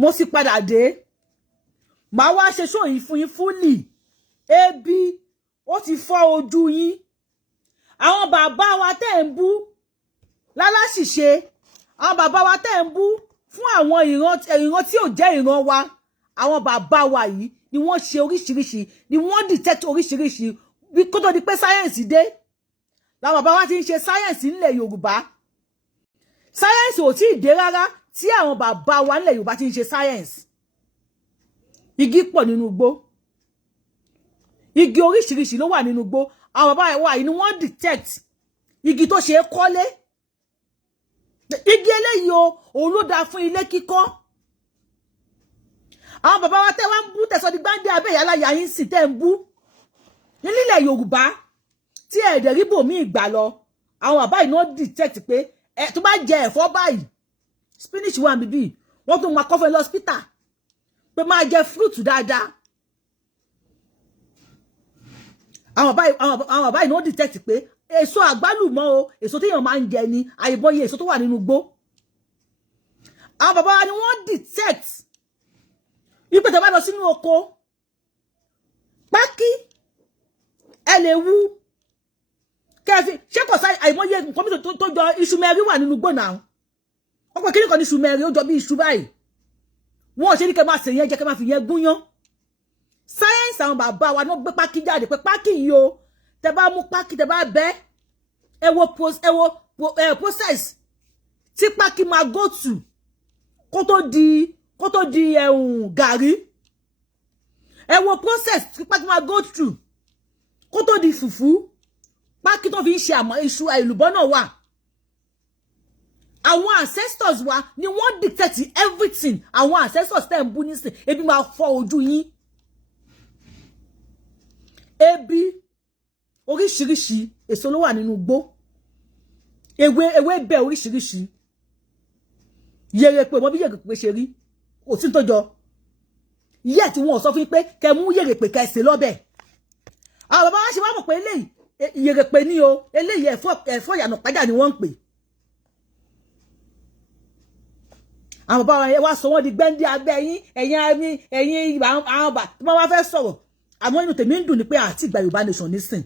mo sì padà dé màá wá ṣe show yìí fún yín fully ebi ó ti fọ́ ojú yín àwọn bàbá wa tẹ́ ń bú láláṣìṣe àwọn bàbá wa tẹ́ ń bú fún àwọn ìran tí ò jẹ́ ìran wa àwọn bàbá wa yìí ni wọ́n ṣe oríṣiríṣi ni wọ́n detect oríṣiríṣi bí kó tó di pé sáyẹ́ǹsì dé làwọn bàbá wa ti ń ṣe sáyẹ́ǹsì nílẹ̀ Yorùbá sáyẹ́ǹsì ò tí ì dé rárá tí àwọn bàbá wa nílẹ̀ Yorùbá ti ń ṣe sáyẹ́ǹsì igi pọ̀ nínú igbó igi oríṣiríṣi ló wà nínú igbó àwọn bàbá wa yìí ni wọ́n detect igi tó ṣe é kọ́lé igi eléyìí òun ló dáa fún ilé kíkọ́ àwọn bàbá wa tẹ́ wá ń bú tẹ̀sọ́ di gbáǹdé abẹ́ ìyáláyà yín sì tẹ́ ń bú nílẹ̀ Yorùbá tí ẹ̀ẹ́dẹ̀ rí bòmí ìgbà lọ àwọn bàbá yìí náà detect pé tó bá jẹ ẹ̀fọ́ báyìí spinach wà níbí wọ́n tún máa kọ́fẹ́ lọ́spítà pé máa jẹ fruit dáadáa àwọn bàbá yìí náà detect pé èso àgbálùmọ́ o èso téèyàn máa ń jẹ ni àìbọyè èso tó wà nínú igbó àwọn bàbá wa ni wọ́n detect wípé tẹ́ bá lọ sínú oko pákí ẹ lè wú kẹfì ṣé kò sáì àìmọye nǹkan mi tó jọ iṣu mẹ́rin wà nínú igbó náà wọ́n pè kíní kan ní iṣu mẹ́rin ó jọ bí iṣu báyìí wọ́n ò ṣe ní kẹ́ máa sèyẹn jẹ́ kẹ́ máa fi yẹn gúnyán sáyẹ́ǹsì àwọn bàbá wa náà gbé pákí jáde pé pákí yìí o tẹ́ bá mú pákí tẹ́ bá bẹ́ ẹ wo process tí pákí máa go to kó tó di gàrí ẹ wo process tí pákí máa go through kó tó di fùfú pákí tó fi ń ṣe àmọ́ iṣu àìlùbọ́ náà wà àwọn ancestors wa ni wọ́n dictate everything àwọn ancestors tẹ́ ń bú nísìn ebi máa fọ́ ojú yín ebi oríṣiríṣi èso ló wà nínú igbó ewé bẹ oríṣiríṣi yèrèpè mọ bí yèrèpè ṣe rí kò sí tó jọ yẹ tí wọn ò sọ fún pé kẹ́ mú yèrèpè kẹ́ ṣe lọ́bẹ̀ àwọn bàbá wa ṣe wá mọ̀ pé eléyìí yèrèpè ní o eléyìí ẹ̀fọ́ ìyànà pàjá ni wọ́n ń pè àwọn bàbá wa sọ wọ́n di gbẹ́ndé abẹ́ yín ẹ̀yin àwọn bà tí wọ́n wá fẹ́ sọ̀rọ̀ àmọ́ inú tèmi ń dùn ní pé àti ìgbà Yorùbá nation nísìn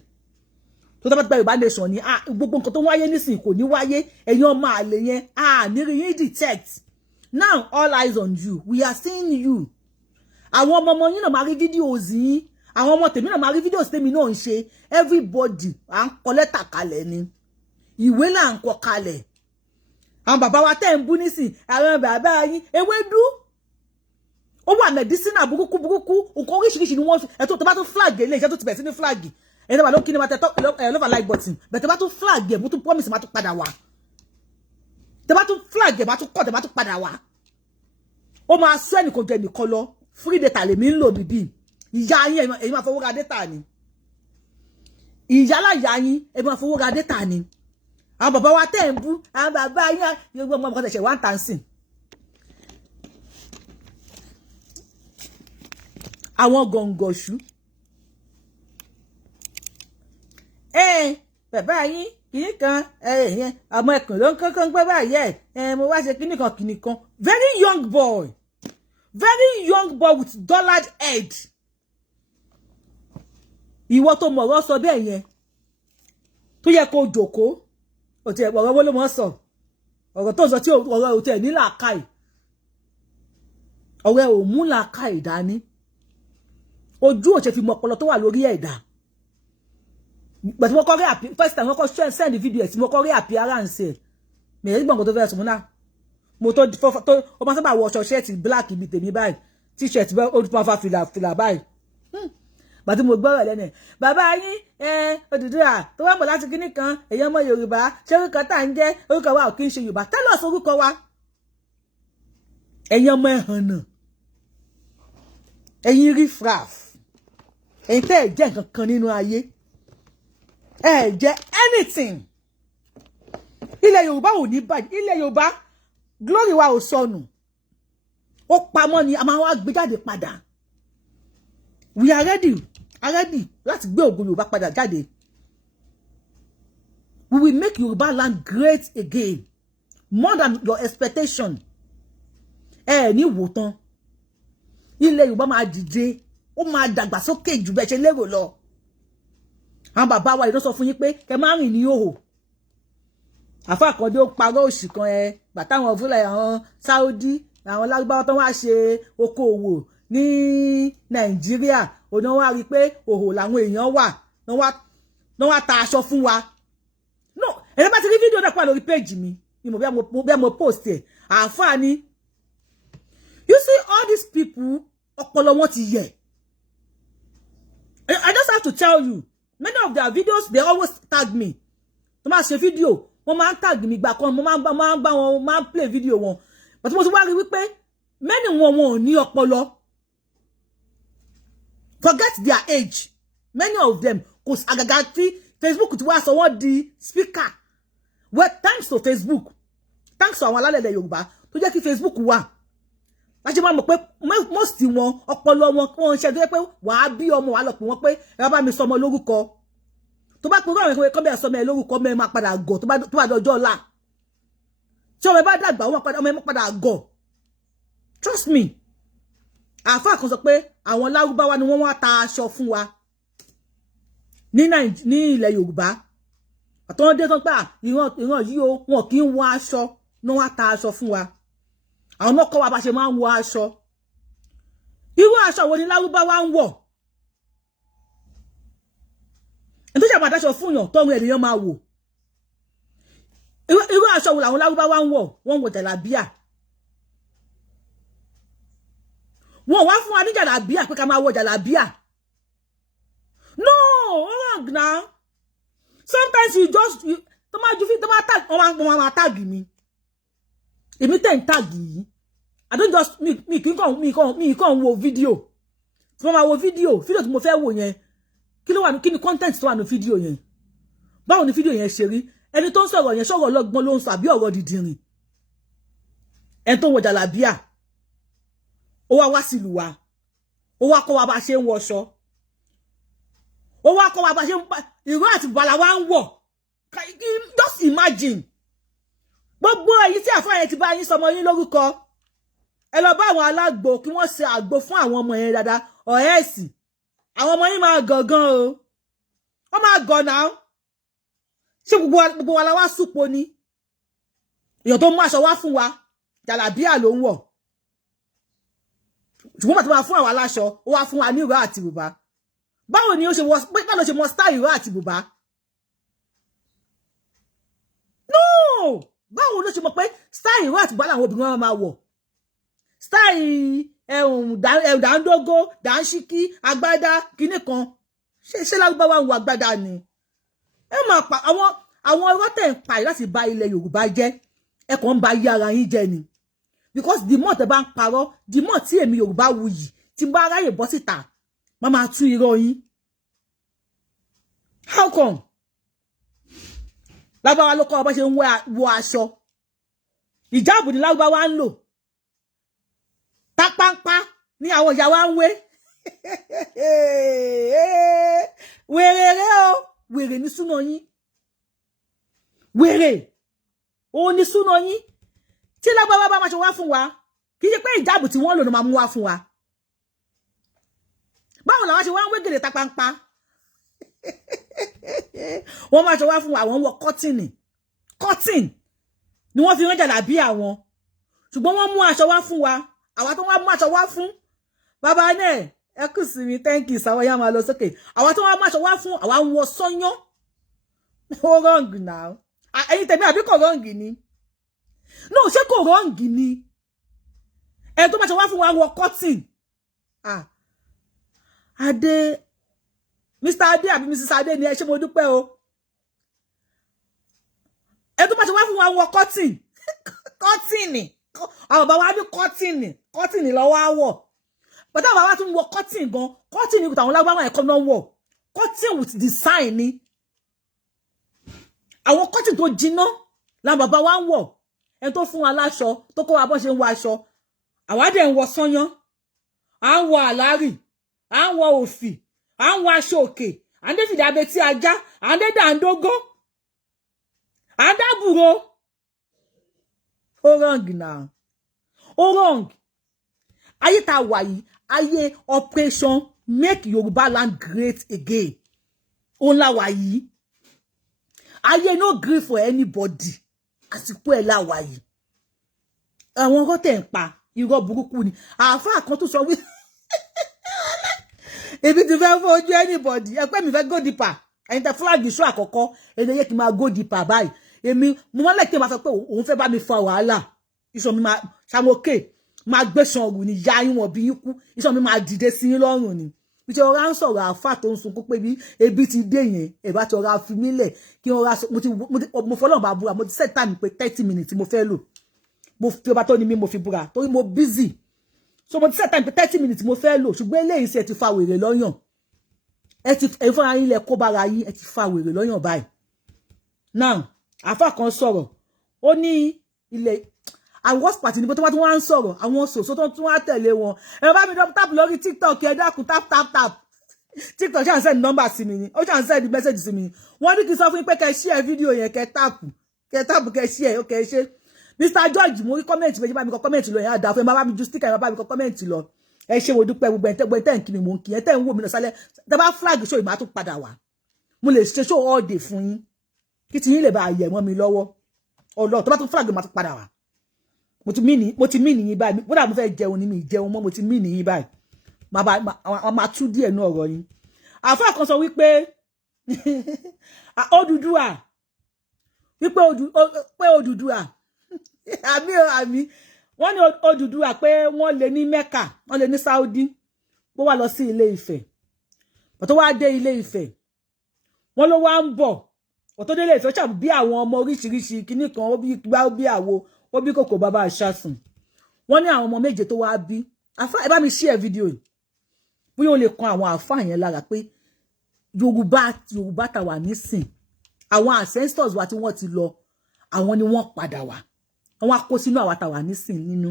tó tọ́ bá gba Yorùbá nation ni gbogbo nǹkan tó wáyé nísìn kò ní wáyé ẹ̀yin ọmọ àlè yẹn nírí yín detect now all eyes on you we are seeing you àwọn ọmọ yín náà máa rí videos yín àwọn ọmọ tèmi náà máa rí videos tèmi náà ń ṣe everybody à ń kọ lẹ́tà kalẹ̀ ni ìwé là ń kọ kalẹ̀ àwọn bàbá wa tẹ́ ń bú nísìn àwọn bàbá yín ewédú ó wà mẹ̀dísínà burúkú nǹkan oríṣiríṣi ni wọ́n fi ẹ̀tọ́ tó bá tún flag ilé iṣẹ́ tó ti bẹ̀rẹ̀ sí ní flag ẹ̀yìn náà ló kí ni máa tẹ love like button bẹ̀ tó bá tún flag ẹ̀ mo tún promise máa tún padà wá tó bá tún flag ẹ̀ máa tún kọ́ tẹ̀ máa tún padà wá ó máa sọ ẹnìkan jẹ nìkan lọ free data lèmi ń lò bíbí ìyá yín èyí máa fowó ra data ni ìyálà ìyá yín èyí máa fowó ra data ni àwọn bàbá wa tẹ́ ń bú àwọn bàbá yín gbogbo ọmọ ọmọ ṣẹ̀ṣẹ̀ wá ń tàn sìn àwọn gọ̀ǹgọ̀ṣù bàbá yín kìíní kan ẹ̀yẹn ọmọ ẹkùn ló ń kankan gbé báyìí mo wá ṣe kìíní kan very young boy with dullard head ìwọ tó mọ̀ ọ̀rọ̀ sọ bẹ́ẹ̀ yẹn tó yẹ kó jókòó òtí ọ̀rọ̀ owó ló mọ̀ sọ ọ̀rọ̀ tó sọ tí ọ̀rọ̀ òtí ẹ̀ ní làákàì ọ̀rọ̀ ẹ̀ ò mú làákàì dání ojú ò ṣe fi mọ ọpọlọ tó wà lórí ẹ̀dá but mo kọ́ rí first time mo kọ́ send video ẹ̀ tí mo kọ́ rí appearance ẹ̀ mẹ̀rẹ́ gbọ̀ngàn tó fẹ́ sùn múná mo tó o máa sábà wọ ọṣọ ṣẹ́ẹ̀tì black ibi tèmi báyìí t-shirt bẹ́ẹ̀ ó tún máa fa fìlà báyìí bàtí mo gbọ́ rẹ̀ lẹ́nu ẹ̀ bàbá yín Odùduwà tó wà pọ̀ láti kíní kan èèyàn ọmọ Yorùbá ṣé orúkọ tá à ń jẹ́ orúkọ wa ò kí ń ṣe Yorùbá tell us orúkọ wa ẹ̀yin ọmọ ẹ̀hàn náà ẹ̀yin riffraff ẹ̀yin tẹ́ ẹ̀ jẹ́ nǹkan kan nínú ayé ẹ̀ jẹ́ anything ilẹ̀ Yorùbá ò ní bàjẹ́ ilẹ̀ Yorùbá glory wa ò sọnù ó pamọ́ ni a máa wá gbé jáde padà we are ready láti gbé ògo Yorùbá padà jáde we will make Yorùbá land great again more than your expectation ní wò tán ilẹ̀ Yorùbá máa dìde ó máa dàgbà sókè jù bẹ́ẹ̀ ṣe lérò lọ àwọn bàbá wa ìlú sọ fún yín pé kẹ́ má rìn ní òhò àfáà kan dé ó parọ́ òṣì kan gbà táwọn fúnlẹ̀ àwọn Saudi àwọn Lárúbáwá tó wá ṣe okòwò ní Nàìjíríà òní wọ́n wá rí pé òhò làwọn èèyàn wà wọ́n wá ta aṣọ fún wa no ẹ̀rẹ́ bá ti rí fídíò náà pà lórí péjì mi ni mo bí mo post ẹ̀ àfáà ni you see all these people ọpọlọ wọn ti yẹ̀ I just have to tell you many of their videos they always tag me tó máa ṣe fídíò wọ́n máa ń tag mi gbà kan mo máa ń bá wọn máa ń play video wọn but mo ti wá rí wípé many wọn ò ní ọpọlọ forget their age many of them kò àgàgà tí Facebook ti wá sọ wọ́n di speaker well thanks to Facebook thanks to àwọn alálẹ̀lẹ̀ Yorùbá tó jẹ́ kí Facebook wà láti máa mọ̀ pé most wọn ọpọlọ wọn wọ́n ń ṣe tó jẹ́ pé wàá bí ọmọ wàá lọ pè wọ́n pé ẹ bá mi sọmọ lórúkọ tó bá pẹ̀lú àwọn ẹ̀kọ́ kọ́ bẹ́ẹ̀ sọmọ ẹ lórúkọ mẹ́ máa padà gọ̀ tó bá dọjọ́ ọ̀la tí ọmọ ẹ bá dàgbà ọmọ ẹ máa padà gọ̀ trust me àfáà kan sọ pé àwọn Lárúbáwá ni wọ́n wá ta aṣọ fún wa ní ilẹ̀ Yorùbá àtọ́wọ́n dé tán pé ìran yìí o wọn kì í wọ aṣọ ní wọ́n ta aṣọ fún wa àwọn ọmọ kọ́ wa bá ṣe máa ń wọ aṣọ irú aṣọ wo ni Lárúbáwá ń wọ̀ nítorí àwọn àdáṣọ fún yàn tọrùn ènìyàn máa wò irú aṣọ wo làwọn Lárúbáwá ń wọ̀ wọ́n wọ̀ jàlábíà wọ́n wá fún wa ní jàlábíà pé ká máa wọ̀ jàlábíà no wrong now sometimes you just tó máa tag wọ́n máa tag mi èmi tẹ̀ ń tag yìí I don't just mi kàn wo fídíò tí wọ́n máa wo fídíò tí mo fẹ́ wò yẹn kí ni content tó wà ní fídíò yẹn báwo ni fídíò yẹn ṣe rí ẹni tó ń sọ̀rọ̀ yẹn sọ̀rọ̀ ọlọ́gbọ́n ló ń sọ àbí ọ̀rọ̀ dìdìrìn ẹni tó ń wọ jàlábíà ó wá sílùú wa ó wá kọ́ wa bá ṣe ń wọṣọ ó wá kọ́ wa bá ṣe ń ìró àti bàlà wa ń wọ̀ just imagine gbogbo èyí tí àfáà yẹn ti bá yín sọmọ yín lórúkọ ẹ lọ bá àwọn alágbo kí wọ́n ṣe àgbo fún àwọn ọmọ yẹn dáadáa ọ̀ẹ́sì àwọn ọmọ yín máa gọ̀gán o wọ́n máa gọ̀ náà ṣé gbogbo wa la wá súpo ni èèyàn tó mú aṣọ wá fún wa jàlábíà ló ń wọ̀ ṣùgbọ́n bàtí wọ́n fún àwọn aláṣọ ó wá fún wa ní ìró àti bùbá báwo ni ó ṣe mọ style ìró àti bùbá no báwo ló ṣe mọ̀ pé style ìró àti bùbá làwọn obìnrin wọn máa wọ̀ style dàńdógó dàńṣíkí agbádá kinní kan ṣé Lárúbáwá ń wọ agbádá ni ẹ máa pa àwọn ọ̀rọ̀ tẹ̀ ń pa láti bà ilẹ̀ Yorùbá jẹ́ ẹ kàn ń ba ayé ara yín jẹ́ ni because the more tẹ́ bá ń parọ́ the more tí èmi Yorùbáwùyí tí bá ráyè bọ́ síta máa tú irọ́ yín how come Lárúbáwá ló kọ́ ọ bá ṣe ń wọ aṣọ ìjáàbù ni Lárúbáwá ń lò tápápá ní àwọn ìyá wa ń wé wèrè rẹ o wèrè ní súná yín wèrè o ní súná yín tí Lárúbáwá bá máa ṣe wá fún wa kì í ṣe pé ìjáàbù tí wọ́n lò ló máa mú wá fún wa báwo làwọn ṣe wá ń wé gèlè tápápá wọ́n máa ṣe wá fún wa àwọn wọ cotton ni wọ́n fi rán jàlábíà wọn ṣùgbọ́n wọ́n mú aṣọ wá fún wa àwa tó wá mú aṣọ wá fún bàbá náà ẹ kù sí mi thank you sáwọn yá máa lọ sókè àwa tó wá mú aṣọ wá fún àwa ń wọ sọ́yán ó wrong now ẹ̀yin tèmi àbí kò wrong ni no ṣé kò wrong ni ẹ tó máa ṣe wá fún wa wọ cotton adé Mr. Adé àbí Mrs. Adé ni ẹ ṣé mo dúpẹ́ o ẹ tó máa ṣe wá fún wa wọ cotton ni àwọn bàbá wa bí cotton lọ́wọ́ àwọ̀ bàtà bàbá tún wọ cotton gan cotton ní àwọn Lárúbáwá ẹ̀kọ́ náà wọ̀ cotton with design ni àwọn cotton tó jiná làwọn bàbá wa ń wọ̀ ẹni tó fún wa láṣọ tó kọ́ wa bọ́ ṣe ń wọ aṣọ àwa dẹ̀ ń wọ sányán à ń wọ àlárì à ń wọ òfì à ń wọ aṣọ òkè à ń dé fìdí abetí ajá à ń dé dàńdógó à ń dábùrò ó wrong now ó wrong ayé tá wà yìí ayé operation make Yoruba land great again òun la wà yìí ayé no gree for anybody àsìkò ẹ̀ la wà yìí àwọn ọ̀rọ̀ tẹ̀ ń pa irọ́ burúkú ni àáfàá kan tó sọ wí ebi ti fẹ́ fojú anybody ẹ pé mi fẹ́ go deeper ẹ̀yin tẹ flag iṣu àkọ́kọ́ ẹni yẹ kí n máa go deeper báyìí èmi mo máa lẹ́kẹ̀ẹ́ máa sọ pé òun fẹ́ bá mi fa wàhálà iṣan mi máa ṣàmókè máa gbé ṣanrù ní ya yín wọn bí ikú iṣan mi máa dìde sí yín lọ́rùn ni bí tí ọ̀rá ń sọ̀rọ̀ àáfà tó ń sunkún pé bí ebi ti dé yẹn ẹ̀bá tí ọ̀rá fi mí lẹ̀ kí ọ̀rá mo fọlọ́run bá búra mo ti set time pé 30 minutes mo fẹ́ lò mo fi ọba tó ní mi mo fi búra torí mo busy so mo ti set time pé 30 minutes mo fẹ́ lò ṣùgbọ́n eléyìí sì ẹ ti fa wèrè lọ́yàn ẹ fúnra yín lẹ kó bára yín ẹ ti fa wèrè lọ́yàn báyìí now àáfà kan sọ̀rọ̀ ó ní ilẹ̀ àwọn worst party níbo tó bá tún wá ń sọ̀rọ̀ àwọn sòsó tó tún wá tẹ̀lé wọn ẹ bá mi tap lórí TikTok ẹ dákun tap TikTok ṣáà ń send number sí mi ni ó ṣáà ń send message sí mi ni wọ́n ní kí n sọ fún yín pé kẹ́ share video yẹn kẹ́ tap kẹ́ share ó kẹ́ ṣe Mr. George mo rí comment méjì bá mi kọ comment lọ yẹn á dá fún ẹ bá mi ju sticker yẹn bá mi kọ comment lọ ẹ ṣé mo dúpẹ́ gbogbo ẹ̀ ń kí mi mo ń kí ẹ tẹ́ ń wò mí lọ sálẹ̀ tẹ́ bá flag show ìmá tún padà wá mo lè ṣe show all day fún yín kí ti yín lè bá yẹ̀ mọ́ mi lọ́wọ́ ọlọ́ tó bá tún flag ìmá tún padà wá mo ti mí nìyí báyìí bódà mo fẹ́ jẹun ní mi jẹun mọ́ mo ti mí nìyí báyìí máa tú díẹ̀ ní ọ̀rọ̀ yín àfáà kan sọ wípé Odùduwà wípé Odùduwà àmì wọ́n ní Odùduwà pé wọ́n lè ní Mẹ́kà wọ́n lè ní Saudi bó wá lọ sí Ilé Ifẹ̀ bó tó wá dé Ilé Ifẹ̀ wọ́n ló wá ń bọ̀ bó tó dé Ilé Ifẹ̀ ṣàbí bí àwọn ọmọ oríṣiríṣi kíní kan ó bí gbá ó bí àwo ó bí kòkò bàbá àṣàsùn wọ́n ní àwọn ọmọ méje tó wá bí àfáà ẹ bá mi share video yìí bóyá ó lè kan àwọn àfáà yẹn lára pé Yorùbá tá wà nísìn àwọn ancestors wa tí wọ́n ti lọ àwọn ni wọ́n padà wá wọ́n wá kó sínú àwa tá wà nísìn nínú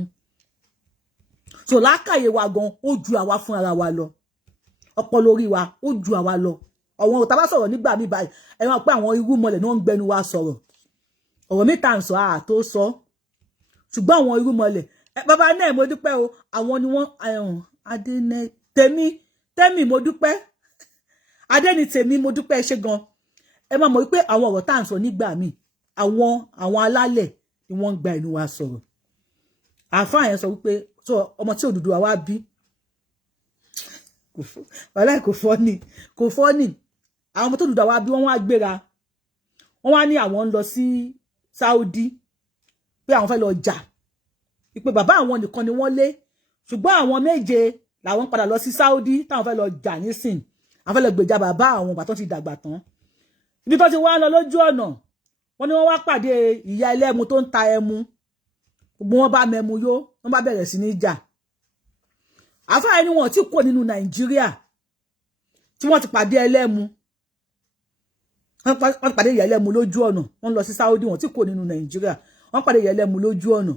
so lákàyè wa gan ó ju àwa fún ara wa lọ ọpọlọ orí wa ó ju àwa lọ àwọn ò tá bá sọ̀rọ̀ nígbà mi báyìí ẹ wọ́n pé àwọn irú mọlẹ̀ ni wọ́n ń gbẹnu wa sọ̀rọ̀ ọ̀rọ̀ mi tá ń sọ tó sọ ṣùgbọ́n àwọn irú mọlẹ̀ bàbá náà mo dúpẹ́ o àwọn ni wọ́n adéne tèmi mo dúpẹ́ adéni tèmi mo dúpẹ́ ṣe gan ẹ má mọ̀ wípé àwọn ọ̀rọ̀ tá ń sọ nígbà mi àwọn alálẹ̀ ni wọ́n ń gba ẹnu wa sọ̀rọ̀ àfáà yẹn sọ wípé so ọmọ tí Odùduwà wá bí kò fọ́ ni àwọn ọmọ tó Odùduwà wá bí wọ́n wá gbéra wọ́n wá ní àwọn ń lọ sí Saudi pé àwọn fẹ́ lọ jà ìpè bàbá àwọn nìkan ni wọ́n lé ṣùgbọ́n àwọn méje làwọn padà lọ sí Saudi táwọn fẹ́ lọ jà nísìn àwọn fẹ́ lọ gbèjà bàbá àwọn ìgbà tó ti dàgbà tán ibi tó ti wá lọ lójú ọ̀nà wọ́n ní wọ́n wá pàdé ìyá ẹlẹ́mu tó ń ta ẹmu gbogbo wọn bá mẹmu yó wọ́n bá bẹ̀rẹ̀ sí ní jà àfáà ẹni wọn tí kò nínú Nàìjíríà tí wọ́n ti pàdé ẹlẹ́mu wọ́n pàdé ìyá ẹlẹ́mu lójú ọ̀nà wọ́n lọ sí Saudi wọn tí kò nínú Nàìjíríà wọ́n pàdé ìyá ẹlẹ́mu lójú ọ̀nà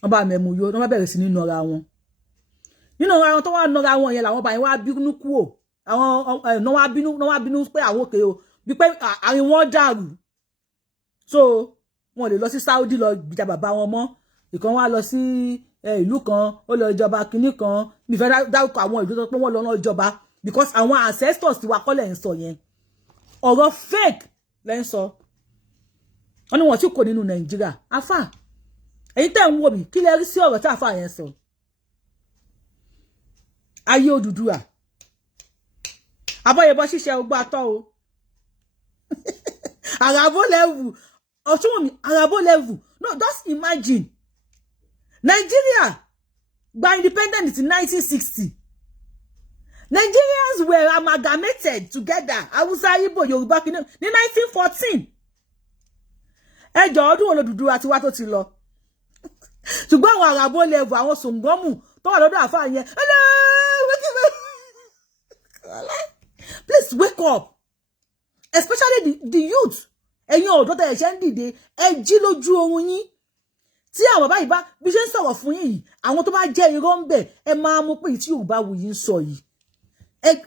wọ́n bá mẹmu yó wọ́n bá bẹ̀rẹ̀ sí ní nọra wọn nínú ọ̀rọ̀ àwọn tó wá nọra wọn yẹn làwọn bá yẹn wá bínú kúrò àwọn náà wá bínú pé àwọn òkè o bí pé àárín wọn dàrú so wọn lè lọ sí Saudi lọ gbìjà bàbá wọn mọ́ ìkan wá lọ sí ìlú kan ó lọ ìjọba kinní kan nífẹ̀ẹ́ dárúkọ àwọn ìlú tó pé wọ́n lọ ìjọba because àwọn ancestors ti wá kọ́lẹ̀ ń sọ yẹn ọ̀rọ̀ fake lẹ́ ń sọ wọ́n ní wọ́n tí kò nínú Nàìjíríà afá èyí tẹ́ ń wò mí kí lẹ rí sí ọ̀rọ̀ tí afá yẹn sọ ayé Odùduwà abọ́yẹbọ ṣíṣe ogbó atọ́ o àràbó lẹ́wù ọ̀tún mi àràbó lẹ́wù no just imagine Nigeria gba independent in 1960 Nigerians were amalgamated together Hausa Igbo Yorùbá kìíní ní 1914 ẹjọ́ ọdún Odùduwà ti wá tó ti lọ ṣùgbọ́n àwọn àràbó lẹ́wù àwọn sòǹgọ́mù tó wà lọ́dọ̀ àfáà yẹn please wake up especially the youth ẹ̀yin ọ̀dọ́ tẹ́ ṣe ń dìde ẹ jí lójú oorun yín tí àwọn báyìí bá bí ṣe ń sọ̀rọ̀ fún yín yìí àwọn tó bá jẹ́ irọ́ ń bẹ̀ ẹ máa mọ̀ pé tí Yorùbáwùyí ń sọ yìí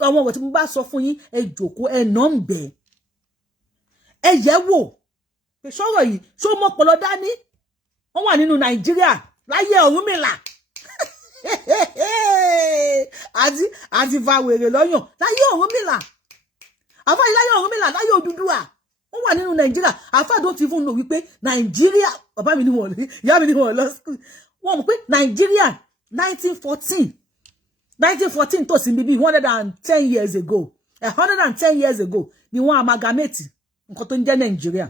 àwọn ọ̀rọ̀ tí mo bá sọ fún yín ẹ jókòó ẹ nà ń bẹ̀ ẹ yẹ̀ wò pé sọ̀rọ̀ yìí ṣó mọ̀ pọ̀lọ́ dání wọ́n wà nínú Nàìjíríà láyé Ọ̀rúnmìlà àti fa wèrè lọ́yàn láyé Ọ̀rúnmìlà àfa láyé Ọ̀rúnmìlà láyé Odùduwà wọ́n wà nínú Nàìjíríà àfa don't even know wípé Nàìjíríà bàbá mi ni wọ́n lọ ìyá mi ni wọ́n lọ school wọ́n mọ̀ pé Nàìjíríà 1914 tó sì bíbí 110 years ago 110 years ago ni wọ́n amalgamate nǹkan tó ń jẹ́ Nàìjíríà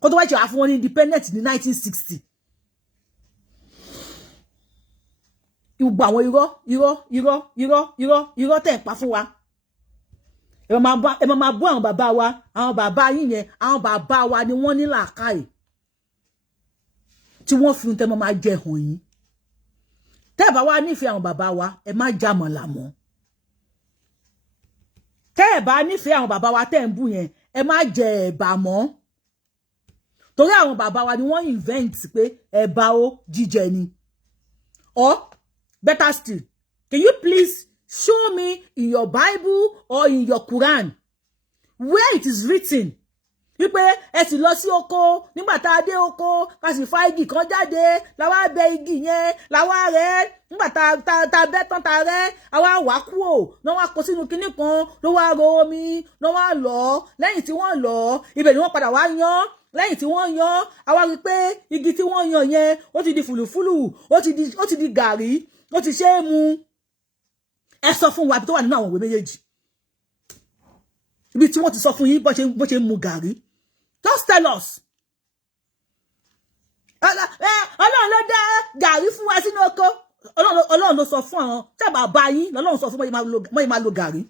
kó tó wá ṣe àfún wọn ní independent ní 1960 gbogbo àwọn irọ́ tẹ̀ ń pa fún wa ẹ máa bú àwọn bàbá wa àwọn bàbá yín yẹn àwọn bàbá wa ni wọ́n ní làákàyè tí wọ́n fi ń tẹ́ máa jẹ hàn yín tẹ́ bá wá nífẹ̀ẹ́ àwọn bàbá wa ẹ má jàmọ̀là mọ́ tẹ́ bá nífẹ̀ẹ́ àwọn bàbá wa tẹ́ ń bú yẹn ẹ má jẹ ẹ̀bà mọ́ torí àwọn bàbá wa ni wọ́n invent pé ẹ̀bà ó jíjẹ ni or better still can you please show me in your Bible or in your Quran where it is written wípé ẹ sì lọ sí oko nígbà tá a dé oko ká sì fa igi kan jáde láwa bẹ igi yẹn láwa rẹ̀ nígbà tá bẹ́ tán tá rẹ̀ àwa wá kúrò náà wá kó sínú kinní kan ló wá ro omi náà wá lọ lẹ́yìn tí wọ́n lọ ibẹ̀ ni wọ́n padà wá yan lẹ́yìn tí wọ́n yan àwa rí pé igi tí wọ́n yan yẹn ó ti di fùlùfùlù ó ti di gàrí ó ti ṣe é mu ẹ sọ fún wa tó wà nínú àwọn òwe méjèèjì ibi tí wọ́n ti sọ fún yín bó ṣe mu gàrí just tell us Ọlọ́run ló dá gàrí fún wa sínú oko Ọlọ́run ló sọ fún àwọn tẹ́ bàbá yín lọ́lọ́run sọ fún mọ́ máa lo gàrí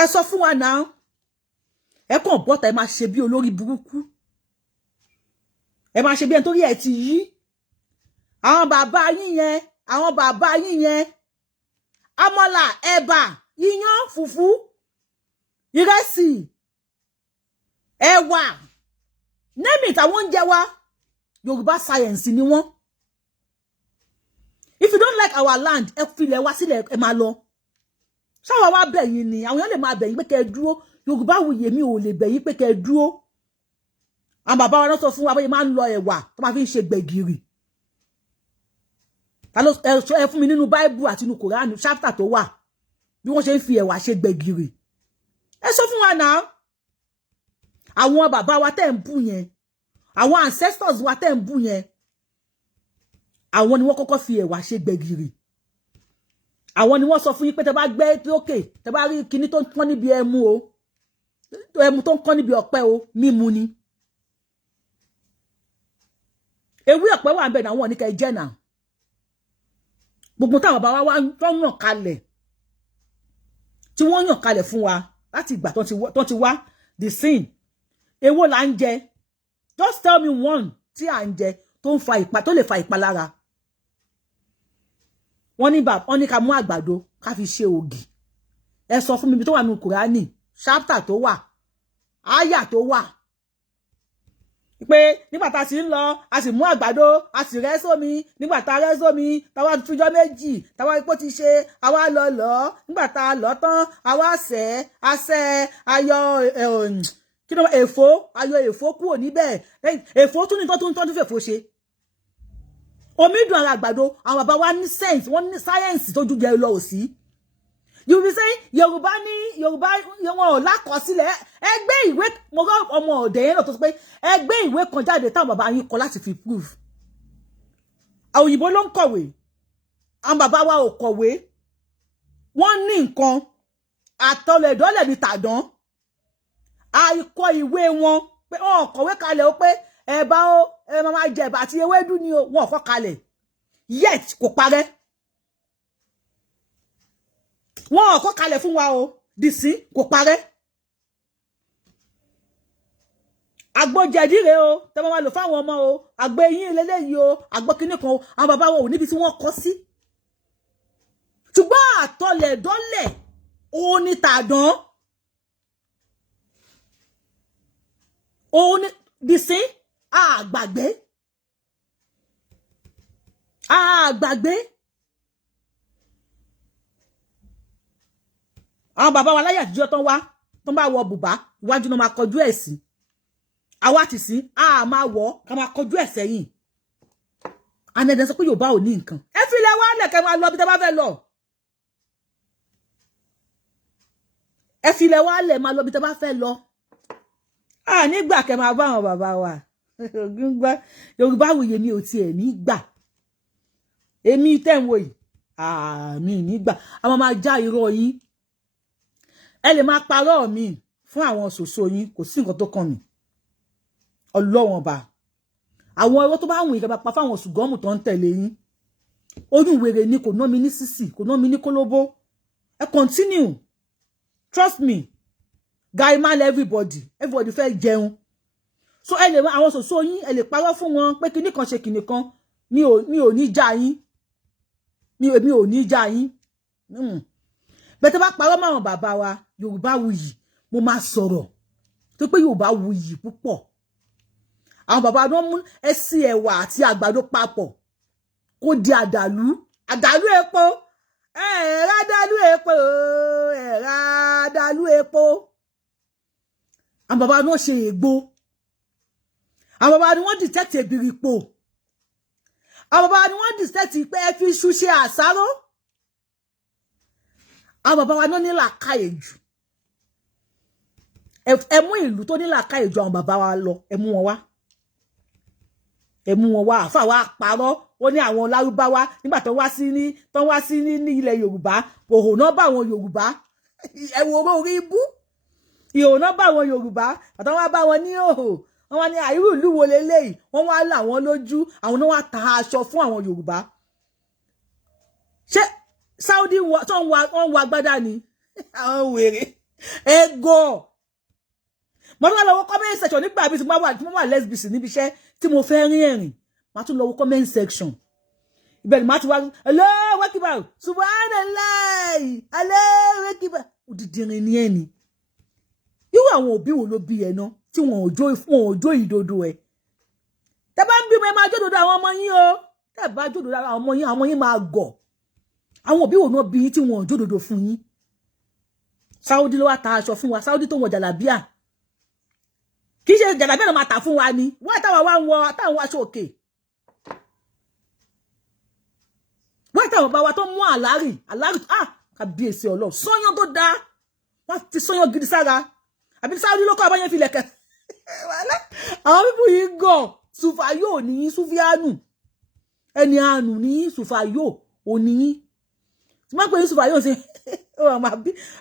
ẹ sọ fún wa náà ẹ kàn bọ́ta ẹ máa ṣe bí olórí burúkú ẹ máa ṣe bí ẹni tó rí ẹ ti yí àwọn bàbá yín yẹn àmàlà ẹ̀bà iyán fùfú ìrẹsì ẹ̀wà name it àwọn oúnjẹ wa Yorùbá science ni wọ́n if you don't like our land ẹ filẹ̀ wá sílẹ̀ ẹ máa lọ ṣáwa wá bẹ̀ yín ni àwọn èèyàn lè máa bẹ̀ yín pé kẹ́ ẹ dúró Yorùbáwùyí mi ò lè bẹ̀ yín pé kẹ́ ẹ dúró àwọn bàbá wa náà sọ fún wa bóyá máa ń lọ ẹ̀wà tó máa fi ń ṣe gbẹ̀gìrì ẹ fún mi nínú Bible àti nínú Quran chapter tó wà bí wọ́n ṣe ń fi ẹ̀wà ṣe gbẹ̀gìrì ẹ sọ fún wa náà àwọn bàbá wa tẹ́ ń bú yẹn àwọn ancestors wa tẹ́ ń bú yẹn àwọn ni wọ́n kọ́kọ́ fi ẹ̀wà ṣe gbẹ̀gìrì àwọn ni wọ́n sọ fún yín pé tẹ́ bá gbé lókè tẹ́ bá rí kinní tó ń kán níbi ẹmu o ẹmu tó ń kán níbi ọ̀pẹ o mímu ni ewé ọ̀pẹ wà ń bẹ náà wọ́n ní kẹ́ jẹ náà gbogbo táwọn bàbá wa tó yàn kalẹ̀ tí wọ́n yàn kalẹ̀ fún wa láti ìgbà tó ti wá the sin èwo là ń jẹ just tell me one tí à ń jẹ tó lè fa ìpalára wọ́n ní ká mú àgbàdo ká fi ṣe ògì ẹ sọ fún mi bí tó wà nínú Kùránì chapter tó wà àyà tó wà pé nígbà tá a sì ń lọ a sì mú àgbàdo a sì rẹ́ sómi nígbà tá a rẹ́ sómi táwa túnjọ́ méjì táwa ipò ti ṣe àwa lọ nígbà tá a lọ tán àwa àṣẹ ayọ̀ kí ló èfó ayọ̀ èfó kúrò níbẹ̀ èfó tún ní tọ́tún fèfó ṣe omi dùn ara àgbàdo àwọn bàbá wa ní sense wọ́n ní science tó ju jẹ lọ òsì you be saying Yorùbá wọn ò lákọsílẹ̀ ẹgbẹ́ ìwé mo rọ ọmọ ọ̀dẹ̀ yẹn náà tó sọ pé ẹgbẹ́ ìwé kan jáde táwọn bàbá yín kọ láti fi prove àwọn òyìnbó ló ń kọ̀wé àwọn bàbá wa ò kọ̀wé wọ́n ní nǹkan àtọlẹ̀dọ́lẹ̀ ní tàdán àìkọ ìwé wọn pé wọn kọ̀wé kalẹ̀ ó pé ẹ̀bà ó ẹ máa jẹ ẹ̀bà àti ewédú ni wọn kọ kalẹ̀ yet kò parẹ́ wọn kọ kalẹ̀ fún wa o dìsí kò parẹ́ àgbọ̀jẹ̀dí rèé o tẹ́ máa lò fáwọn ọmọ o àgbọ̀ eyín lélẹ́yìí o àgbọ̀ kinní kan o àwọn bàbá wọn ò níbi tí wọ́n kọ sí ṣùgbọ́n àtọlẹ̀dọ́lẹ̀ òun ni tàdán òun ni dìsí àgbàgbé àwọn bàbá wa láyé àtijọ́ tán wá tán bá wọ bùbá iwájú náà máa kọjú ẹ̀ sí àwa ti sìn a máa wọ̀ ká máa kọjú ẹ̀ sẹ́yìn anẹ́dẹ̀ sọ pé Yorùbá ò ní nǹkan ẹ fi lẹ̀ wálẹ̀ kẹ́ máa lọ bí tẹ́ bá fẹ́ lọ ẹ fi lẹ̀ wálẹ̀ máa lọ bí tẹ́ bá fẹ́ lọ nígbà kẹ́ máa bá àwọn bàbá wa Yorùbáwùyí mi ò tiẹ̀ ní gbà èmi tẹ́ ń wò yìí mi ní gbà àwọn máa já irọ́ yín ẹ lè máa parọ́ mi fún àwọn ṣoṣo yín kò sí nǹkan tó kàn mí Ọlọ́run ọba àwọn irọ́ tó bá wùn ìkẹba pa fáwọn ṣùgọ́mù tó ń tẹ̀lé yín oyún wèrè ni kò ná mi ní sísì kò ná mi ní kólóbó ẹ continue trust me guy man everybody fẹ́ jẹun so ẹ lè àwọn ṣoṣo yín ẹ lè parọ́ fún wọn pé kinní kan ṣe kinní kan mi ò ní já yín mi ò ní já yín bẹ́ẹ̀ tó bá parọ́ mọ́ àwọn bàbá wa Yorùbáwùyí mo máa sọ̀rọ̀ tó pé Yorùbáwùyí púpọ̀ àwọn bàbá wọn mú ẹsì ẹ̀wà àti àgbàdo papọ̀ kó di àdàlú epo ẹ̀rá àdàlú epo ẹ̀rá àdàlú epo àwọn bàbá wọn ṣe ègbò àwọn bàbá wọn detect ebiripo àwọn bàbá wọn detect pé ẹ fi iṣu ṣe àsáró àwọn bàbá wa náà ní làákàyè jù ẹ mú ìlú tó ní làákàyè jù àwọn bàbá wa lọ ẹ mú wọn wá àfà wa parọ́ ó ní àwọn Lárúbáwá nígbà tó wá sí ní ilẹ̀ Yorùbá òhòná bá àwọn Yorùbá ẹ̀wọ̀ orí ibú ìhòná bá àwọn Yorùbá àtàwọn wá bá wọn ní òhò wọ́n ní àìrú ìlú wo leléyìí wọ́n wá là wọ́n lójú àwọn náà wá ta aṣọ fún àwọn Yorùbá ṣé Saudi tó ń wa agbádá ni àwọn wèrè ego mo tún lọ wo comment section nígbà bí tí mo wà lesbian níbi iṣẹ́ tí mo fẹ́ rin ẹ̀rìn ma tún lọ wo comment section ibẹ̀ ni ma ti wá Allahu Akbar subhanallah Allahu Akbar òdìdìrín ni ẹni irú àwọn òbí wo ló bí ẹ ná tí wọn ò jó ìdodo ẹ tẹ́ bá ń bímọ ẹ máa jó ìdodo àwọn ọmọ yín o tẹ́ bá jó ìdodo àwọn ọmọ yín máa gọ̀ àwọn òbí wo náà bí tí wọn ò jó ìdodo fún yín Saudi ló wá ta aṣọ fún wa Saudi tó wọ jàlábíà kì í ṣe jàlábíà ló máa tà fún wa ni wọ́n táwọn wá ń wọ táwọn aṣọ òkè wọ́n táwọn bá wa tó mú àlárì kàbíyèsí Ọlọ́run sọ́yán tó dáa wọ́n ti sọ́yán gidi sára àbí Saudi ló kọ́ àbáyé fi lẹ̀kẹ̀ àwọn pípù yìí gọ̀ Sùfàyò ní Sùfíánù ẹni àánú ní Sùfàyò òní tí wọ́n pè ní Sùfàyò ṣe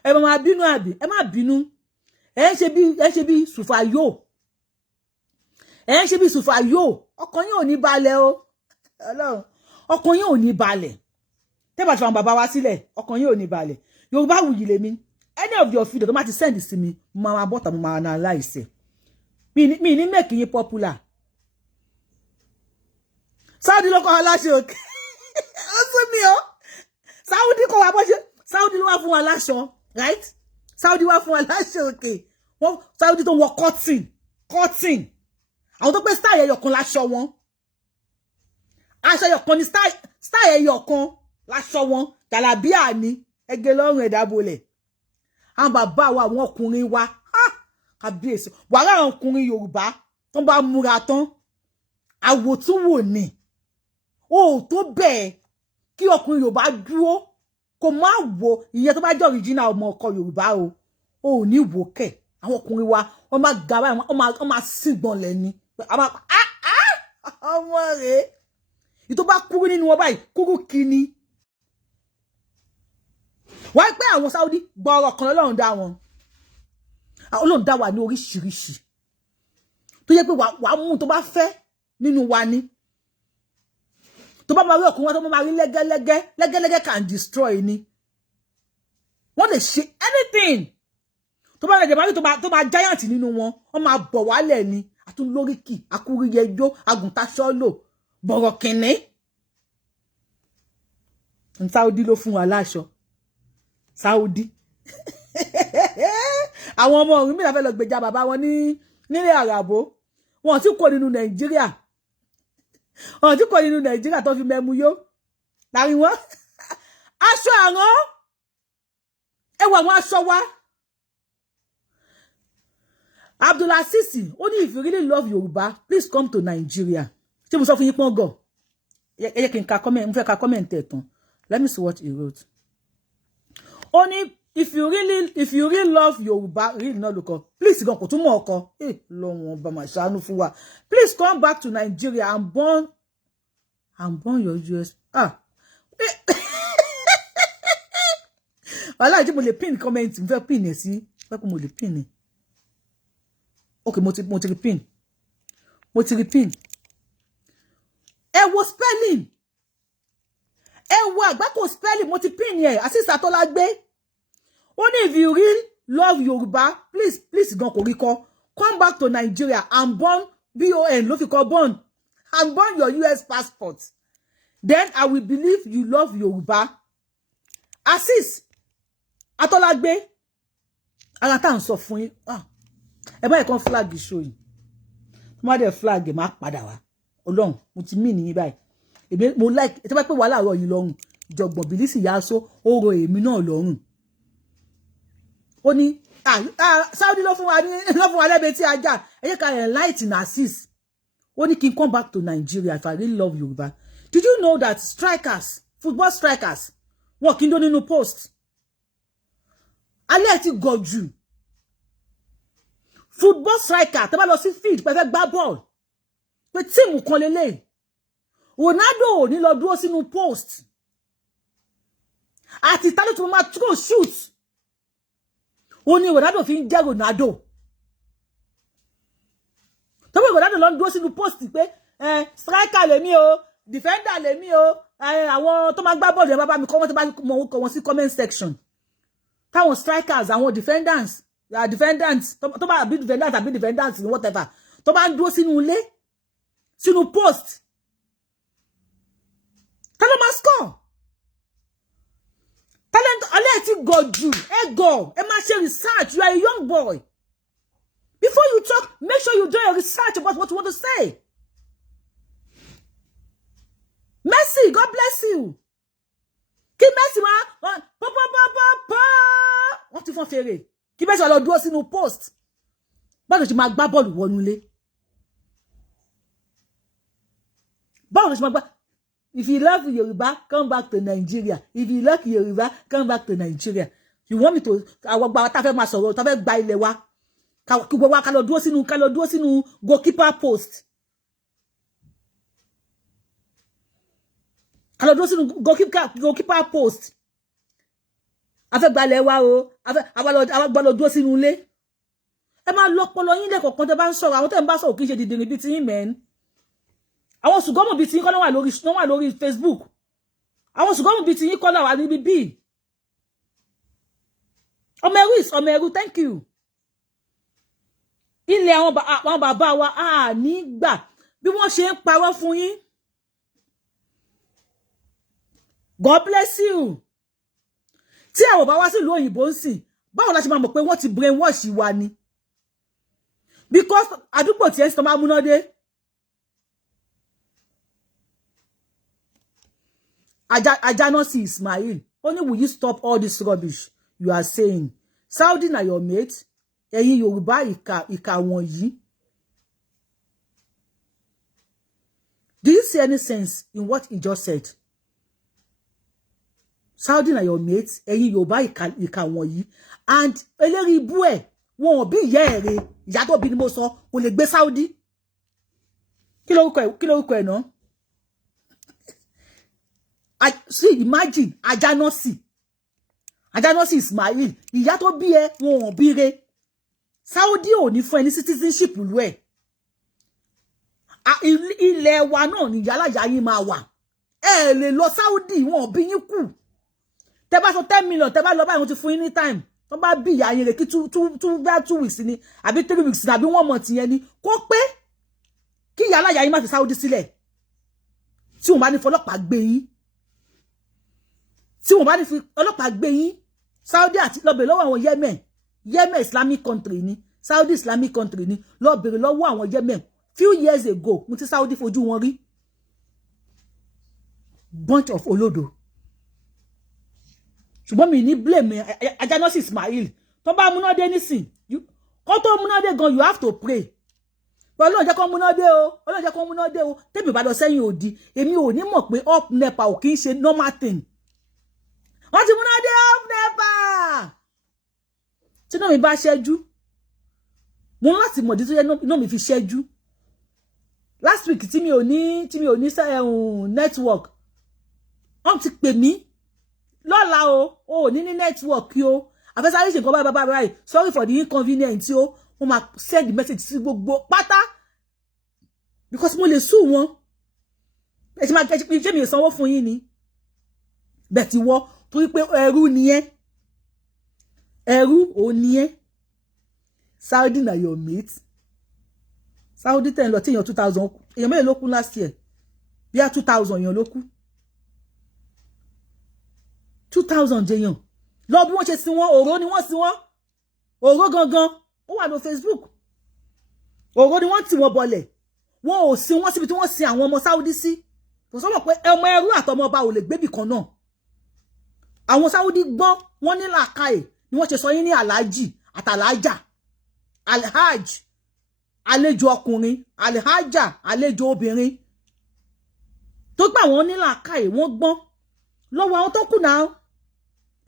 ẹ máa bínú àbí ẹ má bínú ẹ ṣe bí Sùfàyò ẹ ṣe bí Sùfàyò ọkàn yín ò ní balẹ̀ o Ọlọ́run ọkàn yín ò ní balẹ̀ tẹ́bà tí wọn bàbá wa sílẹ̀ ọkàn yín ò ní balẹ̀ Yorùbáwùyí lèmi any of your video tó má ti send sí mi mo máa bọ́ta mo máa analyze mi ní make yín popular Saudi ló kọ́ aláṣẹ òkè ó sún mi o Saudi kọ́ wa bọ́ ṣe Saudi ló wá fún wa láṣọ right Saudi wá fún wa láṣọ òkè wọ́n Saudi tó wọ cotton àwọn tó pé style ẹyọkan láṣọ wọn aṣọ ẹyọkan ni style ẹyọkan láṣọ wọn jàlábíà ni ẹgẹ lọ́rùn ẹ̀dábolẹ̀ àwọn bàbá wa àwọn ọkùnrin wa kábíyèsí wàrà àwọn ọkùnrin Yorùbá tó bá múra tán àwòtúnwò ni ó tó bẹ́ẹ̀ kí ọkùnrin Yorùbá dúró kò má wo ìyẹn tó bá jẹ́ original ọmọ ọkọ Yorùbá o ní wò kẹ̀ àwọn ọkùnrin wa wọ́n máa ga báyìí wọ́n máa sígbọ̀n lẹ́ni ọmọ rẹ̀ ìtò bá kúrú nínú wọn báyìí kúrú kíní wọ́n pé àwọn Saudi gbọ́rọ̀ kan lọ́run dá wọn Ọlọ́run dá wa ní oríṣiríṣi tó yẹ pé wàá mú tó bá fẹ́ nínú wa ní tó bá máa rí ọkùnrin wọn tó máa rí lẹ́gẹ́lẹ́gẹ́ can destroy ni wọ́n lè ṣe anything tó bá rẹ̀ máa rí tó máa giant nínú wọn wọ́n máa bọ̀ wálẹ̀ ni àtúnlóríkì akúríyẹjọ́ agùntàṣọ́lò bọ̀rọ̀ kìnní Saudi ló fún wa láṣọ Saudi àwọn ọmọ ọ̀run mi la fẹ́ lọ gbèjà bàbá wọn nílé àràbó wọn ti kó nínú Nàìjíríà tó fi mẹ́mu yó láàrin wọn aṣọ àrán ẹwà àwọn aṣọ wa Abdullah Sisi, only if you really love Yoruba, please come to Nigeria. Let me see what he wrote. Only if you really love Yoruba, really not look, please go to more. Please come back to Nigeria and born your US. Voilà, je me le pin comment tu veux pin ici. Pas comme le pin. OK, mo ti pin. E wo spelling. E wo agbako spelling mo ti pin here. Asisa to la gbe. Only if you really love Yoruba, please go koriko. Come back to Nigeria and born BON, lo fi call born. And born your US passport. Then I will believe you love Yoruba. Assist. Atolagbe. Ara ta nso fún yín. E ba e kon flag show yín. Mo de flag ma padà wá. Ọlọ́run, mo ti mean yín báyìí. Ebe mo like e te ba pé wàhálà ro yín lọ́rùn. Jogbon Bilisi yaso oro èmi náà lọ́rùn. Ó ní Saudi ló fún wa lebe tí ajá. E je ka enlighten assist. Ó ní kí n come back to Nigeria if I really love Yoruba. Did you know that strikers, football strikers, work in nínú post? Alẹ́ ti go jù. Football striker, tẹ́ bá lọ sí field, pé fẹ́ gbá ball. Pé team kan lélẹ̀. Ronaldo ní lọ dúró sínú post. Àti ta ló tún máa throw shoot. Ó ní Ronaldo fi ń jẹ́ Ronaldo. Tọ́wọ́ Ronaldo lọ dúró sínú post pé striker lèmi o, defender lèmi o, àwọn tó máa gbá bọ́ọ̀lù ẹ bá mi comment bá mo ko wọn sí comment section. Táwọn strikers, àwọn defenders, tó bá bí defenders whatever. Tó bá dúró sínú ilé, sínú post. Ta ló máa score? Talent alẹ́ ti go jù, go. Ẹ máa ṣe research, you are a young boy. Before you talk, make sure you do your research about what you want to say. Mercy, God bless you. Kí Mercy wá, wọ́n ti fọ́n fèrè. Kí Mercy wá lọ dúró sínú post. Báwo ṣe máa gbá bọ́ọ̀lù wọnú ilé? Báwo ṣe máa gbá? If you love Yoruba, come back to Nigeria. If you love Yoruba, come back to Nigeria. You want me to àwọn gba ta fẹ́ máa sọ̀rọ̀, ta fẹ́ gba ilé wa. Ká lọ dúró sínú goalkeeper post. Ká lọ dúró sínú goalkeeper post. A fẹ́ gba ilé wa o. Àwa gba lọ dúró sínú ilé. Ẹ máa lọ pọlọ yín le kokon tẹ́ bá ń sọ̀rọ̀, àwọn tẹ́ ń bá sọ̀rọ̀ kì í ṣe dìdìrín bí ti yín men. Àwọn sugomo bí ti yín kọ́ wà lórí Facebook. Àwọn sugomo bí ti yín kọ́ wà níbi bí. Omeru, thank you. Ilé àwọn bàbá wa ní gbà bí wọ́n ṣe ń parọ́ fún yín. God bless you. Tí àwọn bàbá wá sí ìlú òyìnbó ń sìn, báwo la ṣe máa mọ̀ pé wọ́n ti brainwash wa ni? Because àdúgbò tí ẹ ń sọ máa múná dé. Ajanosi Ismail, only will you stop all this rubbish you are saying? Saudi na your mate. Ẹ̀yin Yoruba ìkà wọ̀nyí. Do you see any sense in what he just said? Saudi na your mate. Ẹ̀yin Yoruba ìkà wọ̀nyí. And eléri ibu ẹ̀ wọn bí ìyá ẹ̀ ìyá tó bí ni mo sọ kò lè gbé Saudi. Kí lórúkọ ẹ̀ náà? See, imagine Ajanosi Ismail, ìyá tó bí ẹ wọn bí re. Saudi ò ní fún ẹni citizenship ìlú ẹ̀. Ilẹ̀ wa náà ni yálàyà yín máa wà. Ẹ lè lọ Saudi wọn bí yín kù. Tẹ́ bá sọ 10 million, tẹ́ bá lọ báyìí wọ́n ti fún yín ní time. Tó bá bí ìyá yín rẹ̀ kí 2 weeks ni, àbí 3 weeks ni, àbí 1 month yẹn ni. Kó pé kí yálàyà yín má fi Saudi sílẹ̀. Tí wọ́n bá ní fọlọ́pàá gbé yín. Tí wọ́n bá ní fi ọlọ́pàá gbé yín, Saudi àti lọ bèrè lọ́wọ́ àwọn Yemen Islamic country ni, Saudi Islamic country ni, lọ bèrè lọ́wọ́ àwọn Yemen. Few years ago, mo ti Saudi fojú wọn rí. Bunch of olodo. Ṣùgbọ́n mi ní blame Ajanosi Ismail. Tó bá múná dé nísìn, kó tó múná dé gan you have to pray pé Ọlọ́run jẹ́ kó múná dé o Ọlọ́run jẹ́ kó múná dé o tèmi bá lọ sẹ́yìn òdì èmi ò ní mọ̀ pé up nepa ò kì í ṣe normal thing wọ́n ti múná dé up nepa tí náà mi bá ṣẹ́jú mo láti mọ̀ dí tó yẹ náà mi fi ṣẹ́jú last week tí mi ò ní network wọ́n ti pè mí lọ́la o ní network o àfẹ́sáré ṣe nǹkan báyìí sorry for the inconvenience o wọ́n máa send the message sí gbogbo pátá because mo lè sue wọn ẹ ṣe máa ṣe mi sanwó fún yín ni bẹ́ẹ̀ ti wọ́ torí pé ẹrú ni ẹ́ ẹrú ò ní ẹ́ Saudi na your mate Saudi ten lọ tí èèyàn 2000 èèyàn mélòó ló kú last year bí i 2000 èèyàn ló kú 2000 jẹyàn lọ bí wọ́n ṣe sin wọ́n òró ni wọ́n sin wọ́n òró gangan ó wà ní Facebook òró ni wọ́n tì wọ́n bọlẹ̀ wọ́n ò sin wọ́n síbi tí wọ́n sin àwọn ọmọ Saudi sí kò sọ́mọ̀ pé ọmọ ẹrú àtọmọ ọba ò lè gbébì kan náà àwọn Saudi gbọ́n wọ́n ní làákàyè ni wọ́n ṣe sọ yín ní aláàjì àtàlájà alhaj àlejò ọkùnrin alhaja àlejò obìnrin tó gbà wọ́n ní làákàyè wọ́n gbọ́n lọ́wọ́ àwọn tó kù náà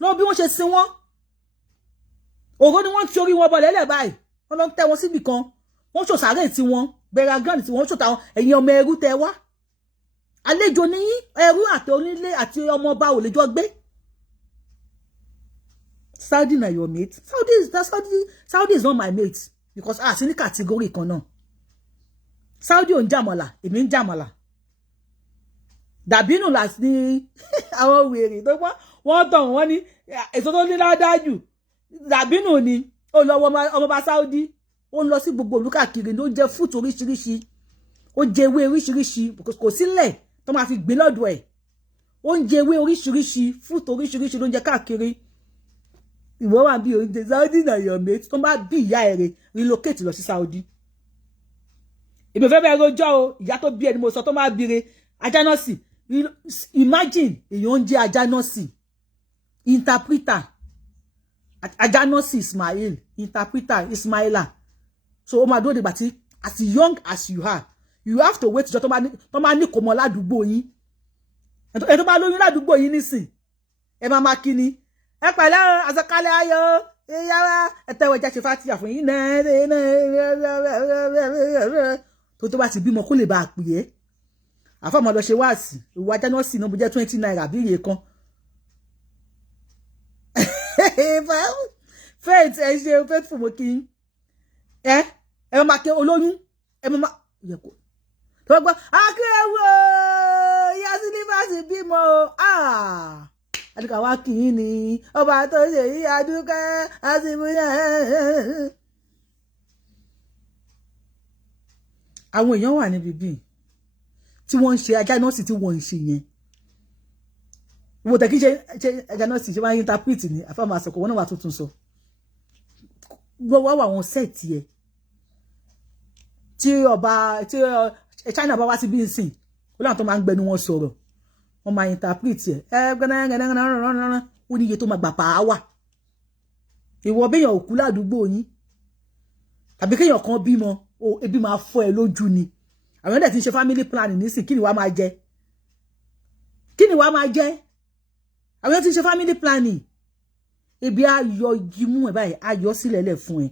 lọ́wọ́ bí wọ́n ṣe sin wọ́n ògo ni wọ́n ti orí wọn bọ̀lẹ̀ lẹ̀ báyìí wọ́n lọ tẹ́ wọn síbì kan wọ́n ṣòṣàrè tí wọ́n bẹ̀rẹ̀ grand tí wọ́n ṣòtà wọn ẹ̀yin ọmọ ẹrú tẹ wá àlejò níyín ẹrú àti onílé àti ọmọ ọba ò lè jọ gbé Saudi na your mate Saudi is not my mate because sí ní category kan náà Saudi ò ń jàmọ̀là èmi ń jàmọ̀là dàbínù láti ní àwọn wèrè tó wọ́n tàn wọ́n ní èso tó ní ládájú dàbínù ni ó lọ ọmọọba Saudi ó ń lọ sí gbogbo ìlú káàkiri ló jẹ fúùtù oríṣiríṣi ó jẹ ewé oríṣiríṣi kò sílẹ̀ tó máa fi gbé lọ́dọ̀ ẹ̀ ó ń jẹ ewé oríṣiríṣi fúùtù oríṣiríṣi ló ń jẹ káàkiri ìwọ wà bí oúnjẹ Saudi na your mate tó bá bí ìyá ẹ̀ relocate lọ sí Saudi èmi fẹ́ bẹ́ẹ̀ rojọ́ o ìyá tó bí ẹni mo sọ tó máa bire ajánọ́sì imagine èèyàn ń jẹ́ ajánọ́sì interpreter ajánọ́sì Ismail interpreter Ismaila so ó máa dúró dìgbà tí as young as you are you have to wait jọ tó máa ní kò mọ ládùúgbò yín ẹ tó bá lóyún ládùúgbò yín nísìn ẹ máa kíni ẹ pẹ̀lẹ́ àsọkalẹ̀ ayọ̀ ìyára ẹ̀tẹ̀wọ̀ ìjà ṣe fàtíyà fún yín tó bá ti bímọ kó lè bá a pè é àfọ̀mọ́ lọ ṣe wáàsì ìwọ ajánọ́sì náà bó jẹ́ 20 naira bí iye kan faith ẹ ṣe faithful mo kí ẹ máa kí olóyún ẹ máa yẹ kó tó gbọ́ akérèwò ìyá sílífàsì bímọ àdúkà wá kì í ni ọba tó ṣe yí àdúkà àṣìbúyà àwọn èèyàn wà níbi bíi tí wọ́n ń ṣe ajánọ́sì tí wọ́n ń ṣe yẹn wo tẹ̀ kí ṣe ajánọ́sì ṣe máa ń interpret ní àfàmà àsọ̀kọ̀ wọn náà wà tuntun sọ gbogbo wà wọn sẹ́ẹ̀tì ẹ̀ tí ọba tí China bá wá sí bí n sìn ó láwọn tó máa ń gbẹnu wọn sọ̀rọ̀ wọ́n máa interpret ẹ̀ ó ní iye tó máa gbà pa á wà ìwọ béèyàn òkú ládùúgbò yín tàbí kéèyàn kan bímọ ebi máa fọ́ ẹ lójú ni àwọn ẹ̀dẹ̀ tí ń ṣe family planning nísìn kí ni wàá máa jẹ àwọn ẹ̀dẹ̀ tí ń ṣe family planning ebi ayọ̀ yimú ẹ̀ báyìí ayọ̀ sílẹ̀ lẹ̀ fún ẹ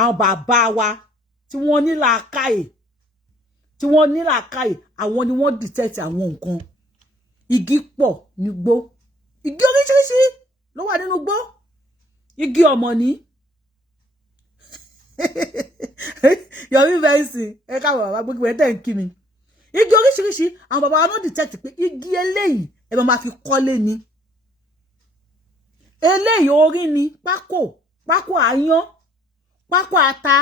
àwọn bàbá wa tí wọ́n ní làákàyè àwọn ni wọ́n detect àwọn nǹkan igi pọ̀ nígbó igi oríṣiríṣi ló wà nínú gbó igi ọmọ ní yọrí fẹ́ǹsì ẹ káwọn bàbá gbogbo ẹ̀ tẹ̀ ń kí mi igi oríṣiríṣi àwọn bàbá wa náà detect pé igi eléyìí ẹ máa fi kọ́lé ni eléyìí orí ni pákó àyán pákó ata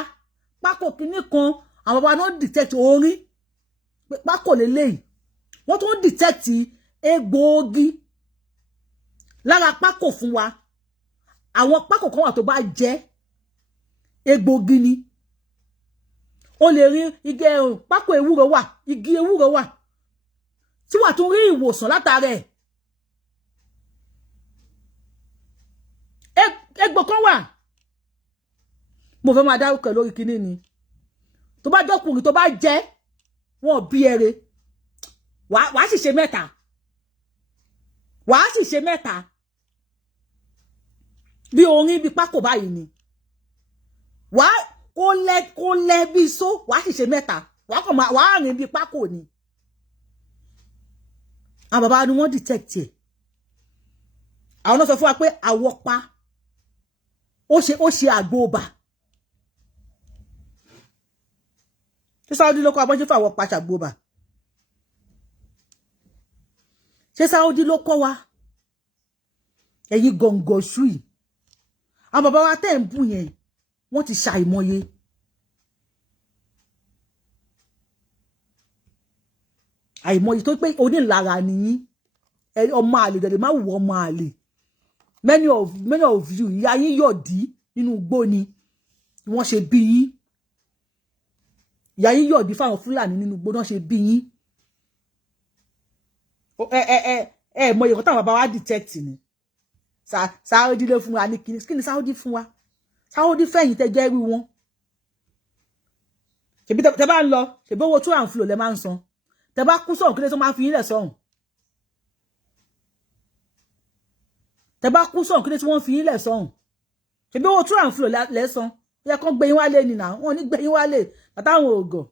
pákó kìíní kan àwọn bàbá náà detect orí pé pákó lélẹ́yìí wọ́n tún detect egbòogi lára pákó fún wa àwọn pákó kan wà tó bá jẹ́ egbòogi ni o lè rí igi pákó ewúro wà igi ewúro wà tí wà tún rí ìwòsàn látara ẹ̀ egbò kan wà mo fẹ́ máa dárúkọ lórí kíní ni tó bá jọkùnrin tó bá jẹ́ wọn bí ere wàá sì ṣe mẹ́ta wàá sì ṣe mẹ́ta bí orin bí pákó báyìí ni wàá kó lẹ bí so wàá sì ṣe mẹ́ta wàá rìn bí pákó ni àwọn bàbá ni wọ́n detect ẹ̀ àwọn náà sọ fún wa pé àwọ̀pa ó ṣe àgbóòbà ṣé Saudi ló kọ́ abọ́jú fún àwọ̀pa ṣàgbóòbà ṣé Saudi ló kọ́ wa ẹ̀yin gọ̀ǹgọ̀ ṣú yìí àwọn bàbá wa tẹ́ ń bù yẹn wọ́n ti ṣàìmọye àìmọye tó pé onílára nìyí ọmọ àlè dẹ̀dẹ̀ má wù ọmọ àlè many of you ìyá yín yọ̀dí nínú igbó ni wọ́n ṣe bí yín ìyá yín yọ̀dí fáwọn Fúlàní nínú igbó náà ṣe bí yín mọ ìyẹ̀kọ́ táwọn bàbá wa detect ni Saudi ló fún wa ní kí ni Saudi fún wa Saudi fẹ̀yìn tẹ́ jẹ́ irú wọn ṣebí tẹ́ bá ń lọ ṣebí owó tó à ń fúlò lẹ́ máa ń san tẹ́ bá kú sọ̀hún kí lè tó máa fi yín lẹ̀ sọ̀hún tẹ́ bá kú sọ̀hún kí lè tí wọ́n fi yín lẹ̀ sọ̀hún ṣebí owó tó à ń fúlò lẹ́ san yẹ kán gbé yín wálé ni nà wọn ò ní gbé yín wálé àtàwọn ògọ̀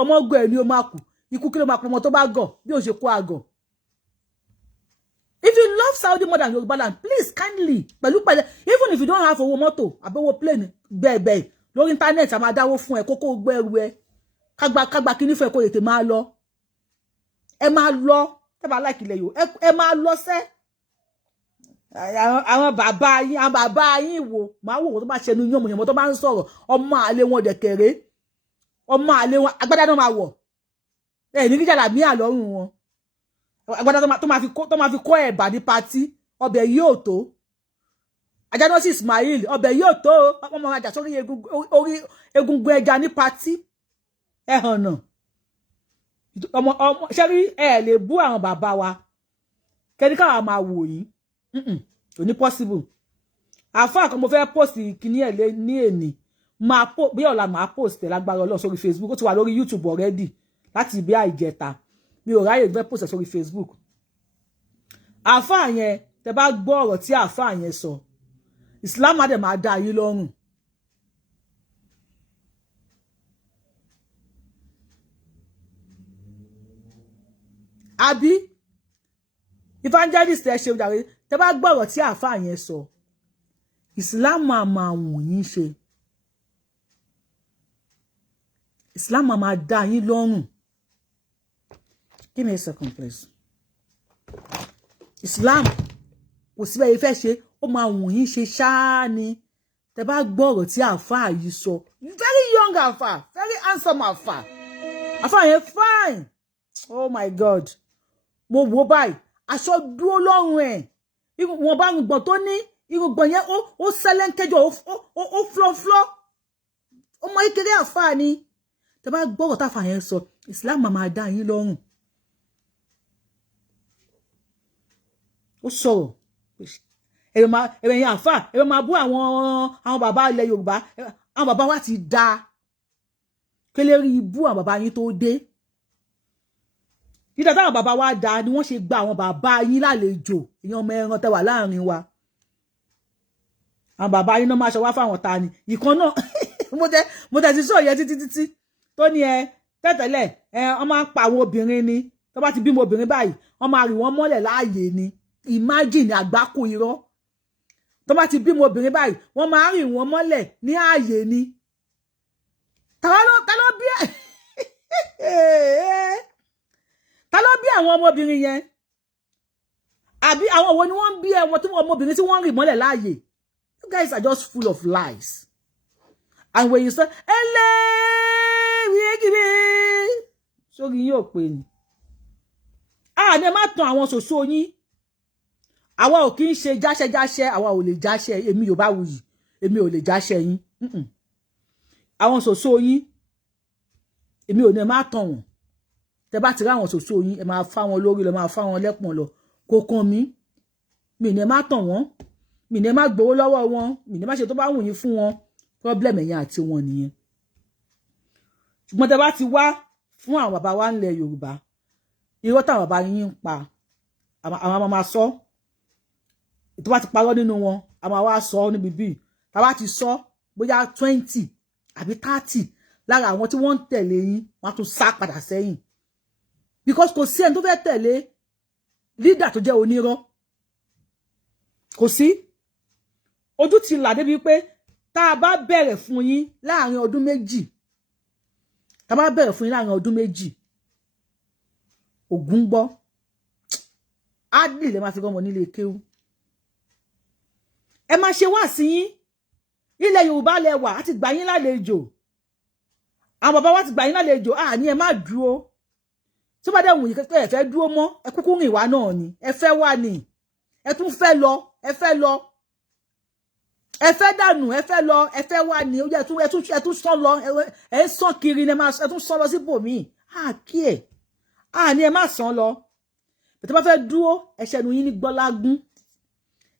ọmọ ọgọ ẹ̀ ni ó máa kù ikú kí ló máa pọ̀ ọmọ tó bá gọ̀ bí ó ṣe kó àgọ̀. If you love Saudi more than Yoruba land, please kindly, even if you don't have owó mọ́tò, àbẹ̀wò plane, bẹ́ẹ̀ lórí internet, a máa dáwó fún ẹ, kókó gbẹ́rù ẹ, kágbá kíní fún ẹ kó yètè máa lọ. Ẹ máa lọ, tẹ́ bá like ilẹ̀ yòó, ẹ máa lọ sẹ́. Àwọn bàbá yín wò, máa wò tó bá ṣẹnu yánmọ̀yánmọ̀ tó bá ń sọ̀rọ̀, ọmọ àlè wọn dẹ̀kẹ̀rẹ́, ọmọ àlè wọn, agbádá náà máa wọ̀. Ẹ ní kíjà làmí àlọ́run wọn. Agbada tó máa fi kọ́ ẹ̀bà ní patí ọbẹ̀ yóò tó Ajanosi Ismail ọbẹ̀ yóò tó wọ́n máa jà sórí egungun ẹja ní patí ẹ hàn náà ọmọ ṣẹ́rí ẹ lè bú àwọn bàbá wa kẹ́ni káwa máa wò yín kò ní possible àfáà kan mo fẹ́ post kíní ẹ̀ ní èní bí ọ̀la máa post ẹ̀ lágbára Ọlọ́run sórí Facebook ó ti wà lórí YouTube already láti ibi àìjẹta mi ò ráyè gbé post sórí Facebook àfáà yẹn tẹ́ bá gbọ́ ọ̀rọ̀ tí àfáà yẹn sọ Islam á dẹ̀ máa dá yín lọ́rùn àbí evangelist ẹ ṣe jàre tẹ́ bá gbọ́ ọ̀rọ̀ tí àfáà yẹn sọ Islam máa wùn yín ṣe Islam máa dá yín lọ́rùn. Give me a second, please. Islam, kò sí bẹ́ẹ̀ fẹ́ ṣe, ó máa wùn yín ṣe ṣáá ni. Tẹ́ bá gbọ́ ọ̀rọ̀ tí àfáà yìí sọ. Very young àfáà, very handsome àfáà. Àfáà yẹn fine. Oh my God. Mo wò báyìí, aṣọ dúró lọ́rùn ẹ̀. Wọ́n bá rùgbọ̀n tó ní, irùngbọ̀n yẹn ó sẹ́lẹ̀ńkẹ́jọ, ó flọ́flọ́. Ọmọ ìkéré àfáà ni. Tẹ́ bá gbọ́ ọ̀rọ̀ táfáà yẹn sọ, Islam máa dá yín lọ́rùn. Ó sọ̀rọ̀ ẹ̀rọ yẹn àfà ẹ̀rọ máa bú àwọn bàbá ilẹ̀ Yorùbá àwọn bàbá wa ti da kélé rí ibú àwọn bàbá yín tó dé dídá táwọn bàbá wa da ni wọ́n ṣe gba àwọn bàbá yín lálejò èèyàn ọmọ ẹran tẹ́ wà láàrin wa àwọn bàbá yín náà máa ṣe wá fáwọn ta ni ìkan náà mo tẹ̀ sí sọ yẹn títí tó ní tẹ́tẹ̀lẹ̀ wọ́n máa ń pa àwọn obìnrin ni tó bá ti bímọ obìnrin báyìí wọ́n máa rì wọ́n mọ́lẹ̀ láàyè ni imagine àgbákò irọ́ tó bá ti bímọ obìnrin báyìí wọ́n máa rì wọ́n mọ́lẹ̀ ní ààyè ni ta ló bí ta ló bí àwọn ọmọbìnrin yẹn àbí àwọn wo ni wọ́n bí ẹwọn tí ọmọbìnrin tí wọ́n rì mọ́lẹ̀ láàyè you guys are just full of lies and when you say sórí yín ò pé ni ní ẹ má tan àwọn ṣoṣo yín àwa ò kí ń ṣe jáṣẹ́jáṣẹ́ àwa ò lè jáṣẹ́ èmi Yorùbáwùyí èmi ò lè jáṣẹ́ yín àwọn ṣoṣo yín èmi ò ní ẹ má tan wọn tẹ́ bá ti rí àwọn ṣoṣo yín ẹ máa fá wọn lórí lọ máa fá wọn lẹ́pọ̀n lọ kò kàn mí mi ní ẹ má tan wọn mi ní má gbowó lọ́wọ́ wọn mi ní má ṣe tó bá wù yín fún wọn problem ẹ̀yin àti wọn nìyẹn ṣùgbọ́n tẹ́ bá ti wá fún àwọn bàbá wa ńlẹ̀ Yorùbá irọ́ táwọn bàbá yín ń pa àwọn máa sọ tó bá ti parọ́ nínú wọn a máa wá sọ níbi bíi tá bá ti sọ bóyá 20 àbí 30 lára àwọn tí wọ́n ń tẹ̀lé yín wọ́n tún sá padà sẹ́yìn because kò sí ẹni tó fẹ́ tẹ̀lé leader tó jẹ́ onírọ́ kò sí ojú ti là débi pé tá a bá bẹ̀rẹ̀ fún yín láàrin ọdún méjì tá a bá bẹ̀rẹ̀ fún yín láàrin ọdún méjì ògún gbọ́ ádì lè máa fi rọmọ nílé kéwú ẹ máa ṣe wá sí yín ilẹ̀ Yorùbá lẹ wà á ti gbà yín lálejò àwọn bàbá wa ti gbà yín lálejò ní ẹ má dúró tó bá dẹ̀ wù yín kẹ́kẹ́ ẹ fẹ́ dúró mọ́ ẹ kúkú rìn wá náà ni ẹ fẹ́ wà ní ẹ tún fẹ́ lọ ẹ fẹ́ lọ ẹ fẹ́ dànù ẹ fẹ́ lọ ẹ fẹ́ wà ní ó yẹ ẹ tún sán lọ ẹ ń sán kiri ẹ tún sán lọ síbòmíì kí ẹ ní ẹ má sán lọ bẹ̀tẹ̀ bá fẹ́ dúró ẹ̀ṣẹ̀nu yín ní gbọ́lágún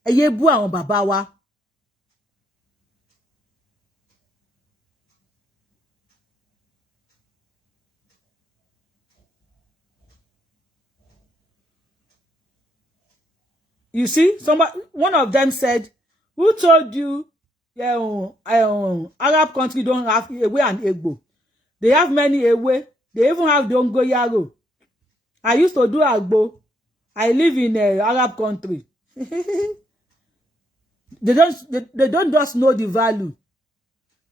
ẹ yé bú àwọn bàbá wa you see one of them said who told you Arab country don't have Ewe and Egbo they have many Ewe they even have Dongoyaro I used to do Agbo I live in a Arab country they don't just know the value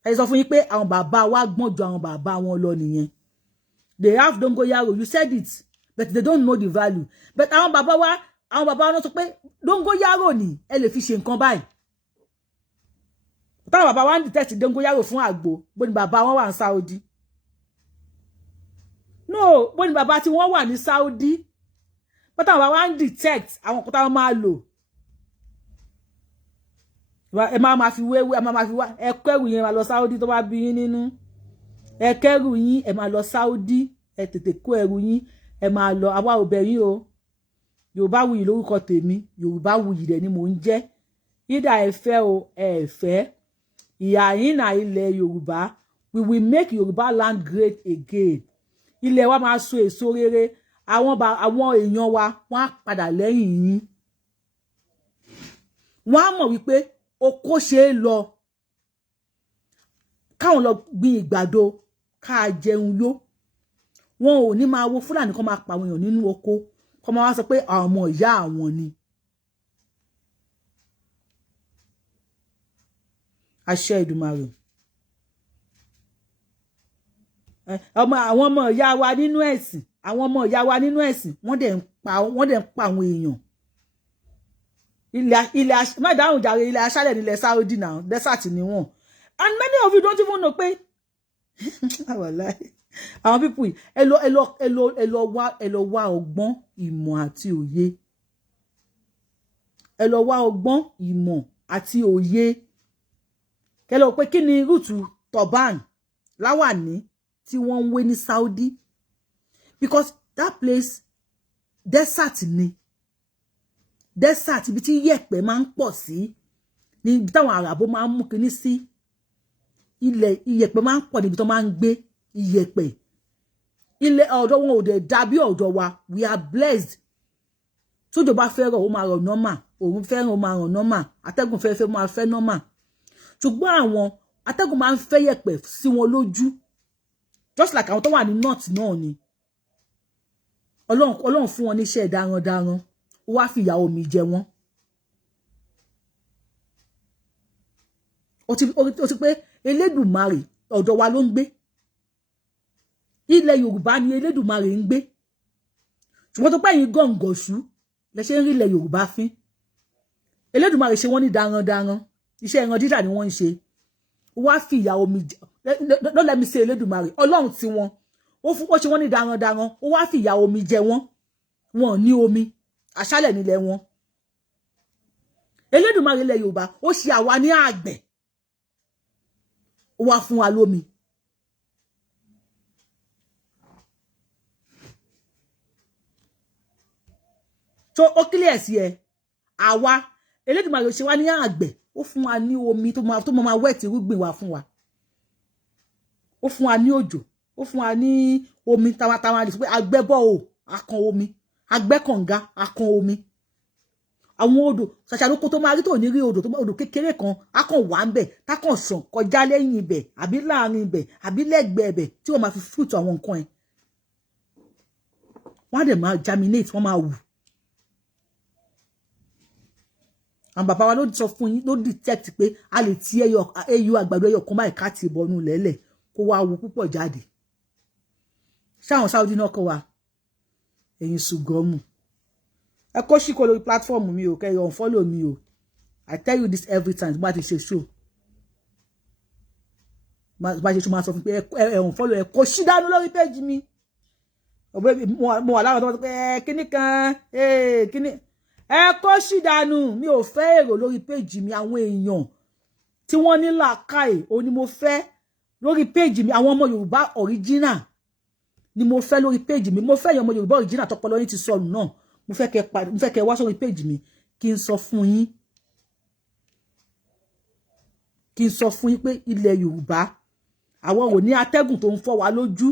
ẹ sọ fún yín pé àwọn bàbá wa gbọ́n ju àwọn bàbá wọn lọ nìyẹn they have Dongoyaro you said it but they don't know the value but àwọn bàbá wa sọ pé Dongoyaro ni ẹ lè fi ṣe nǹkan báyìí táwọn bàbá wa ń detect Dongoyaro fún àgbo bó ni bàbá wọn wà ní Saudi no bó ni bàbá tí wọ́n wà ní Saudi but táwọn bàbá wa ń detect àwọn kan táwọn máa lò ẹ máa fi wéwé ẹ máa fi wá ẹ kẹ́rù yín ẹ máa lọ Saudi tó bá bí yín nínú ẹ kẹ́rù yín ẹ máa lọ Saudi ẹ tètè kó ẹrù yín ẹ máa lọ àwa ò bẹ̀ yín o Yorùbáwùyí lórúkọ tèmi Yorùbáwùyí dẹ̀ ni mò ń jẹ́ ìdá ẹ fẹ́ o ẹ fẹ́ ìyá yín náà ilẹ̀ Yorùbá we will make Yorùbá land great again ilẹ̀ wa máa so èso rere àwọn èèyàn wa wọ́n á padà lẹ́yìn yín wọ́n á mọ̀ wípé oko ṣe é lọ káwọn lọ gbin ìgbàdo ká jẹun yó wọn ò ní máa wo Fúlàní kan máa pa àwọn èèyàn nínú oko kọ́ máa wá sọ pé àwọn ọmọ ìyá àwọn ni àṣẹ Èdùmàrè àwọn ọmọ ìyá wa nínú ẹ̀sìn wọ́n dẹ̀ ń pa àwọn èèyàn ilẹ̀ má dáhùn jàre ilẹ̀ aṣálẹ̀ nílẹ̀ Saudi now desert ni wọ́n and many of you don't even know pé àwọn people ẹ lọ wá ọgbọ́n ìmọ̀ àti òye ẹ lọ wá ọgbọ́n ìmọ̀ àti òye kẹ́ lọ pé kí ni rúùtù turban láwàní tí wọ́n ń wé ní Saudi because that place desert ni desert ibi tí yẹ̀pẹ̀ máa ń pọ̀ sí ní ibi táwọn àràbó máa ń mú kinní sí ilẹ̀ iyẹ̀pẹ̀ máa ń pọ̀ níbi tó máa ń gbé iyẹ̀pẹ̀ ilẹ̀ ọ̀dọ̀ wọn ò dẹ̀ dàbí ọ̀dọ̀ wa we are blessed tójò bá fẹ́ rọ̀ ó máa rọ̀ normal òun fẹ́ràn ó máa rọ̀ normal atẹ́gùn fẹ́fẹ́ máa fẹ́ normal ṣùgbọ́n àwọn atẹ́gùn máa ń fẹ́ yẹ̀pẹ̀ sí wọn lójú just like àwọn tó wà ní north náà ni ọlọ́run fún wọn níṣẹ́ darandaran ó wá fìyà omi jẹ wọ́n ó ti pé Elédùmarè ọ̀dọ̀ wa ló ń gbé ilẹ̀ Yorùbá ni Elédùmarè ń gbé ṣùgbọ́n tó pẹ́ yín gọ̀ǹgọ̀ṣú lẹ ṣe ń rí ilẹ̀ Yorùbá fín Elédùmarè ṣe wọ́n ní darandaran iṣẹ́ ẹran dídà ni wọ́n ń ṣe ó wá fìyà omi jẹ don't let me say Elédùmarè ọlọ́run tí wọn ó ṣe wọ́n ní darandaran ó wá fìyà omi jẹ wọ́n wọn ní omi aṣálẹ̀ nílẹ̀ wọn Elédùmarè ilẹ̀ Yorùbá ó ṣe àwa ní àgbẹ̀ ó wá fún wa lómi tó ó clear sí ẹ àwa Elédùmarè ṣe wá ní àgbẹ̀ ó fún wa ní omi tó máa wet irúgbìn wa fún wa ó fún wa ní òjò ó fún wa ní omi tawatawa lè sọ pé agbẹ́bọ̀ o akan omi agbẹ́kànga akan omi àwọn odò ṣàṣàlókò tó máa rí tó ní rí odò kékeré kan akàn wà ń bẹ̀ tákàn sàn kọjá lẹ́yìn ibẹ̀ àbí láàrin ibẹ̀ àbí lẹ́gbẹ̀ẹ́ ibẹ̀ tí wọ́n máa fi fruit àwọn nǹkan ẹ̀ wọ́n á dẹ̀ máa germinate wọ́n máa wù àwọn bàbá wa ló sọ fún yín ló detect pé a lè ti ẹyọ àgbàdo ẹyọ kan báyìí ká ti bọnú lẹ́lẹ̀ kó wá wù púpọ̀ jáde ṣáwọn Saudi náà kọ́ wa ẹ̀yin ṣùgọ́mù ẹ kó ṣíkò lórí platform mi o kẹ́ unfollow mi o I tell you this every time bá ti ṣe show bá ṣe show máa sọ fún pé ẹ unfollow ẹ kó ṣí dànù lórí page mi mo wà láwọn tó wọ́n sọ pé kíní kan kíní ẹ kó ṣí dànù mi ò fẹ́ èrò lórí page mi àwọn èèyàn tí wọ́n ní làákàyè o ni mo fẹ́ lórí page mi àwọn ọmọ Yorùbá original ni mo fẹ́ lórí page mi mo fẹ́ yan ọmọ Yorùbá original tọpọlọ yín ti sọnù náà mo fẹ́ kẹ́ wá sórí page mi kí n sọ fún yín pé ilẹ̀ Yorùbá àwọn ò ní atẹ́gùn tó ń fọ́ wa lójú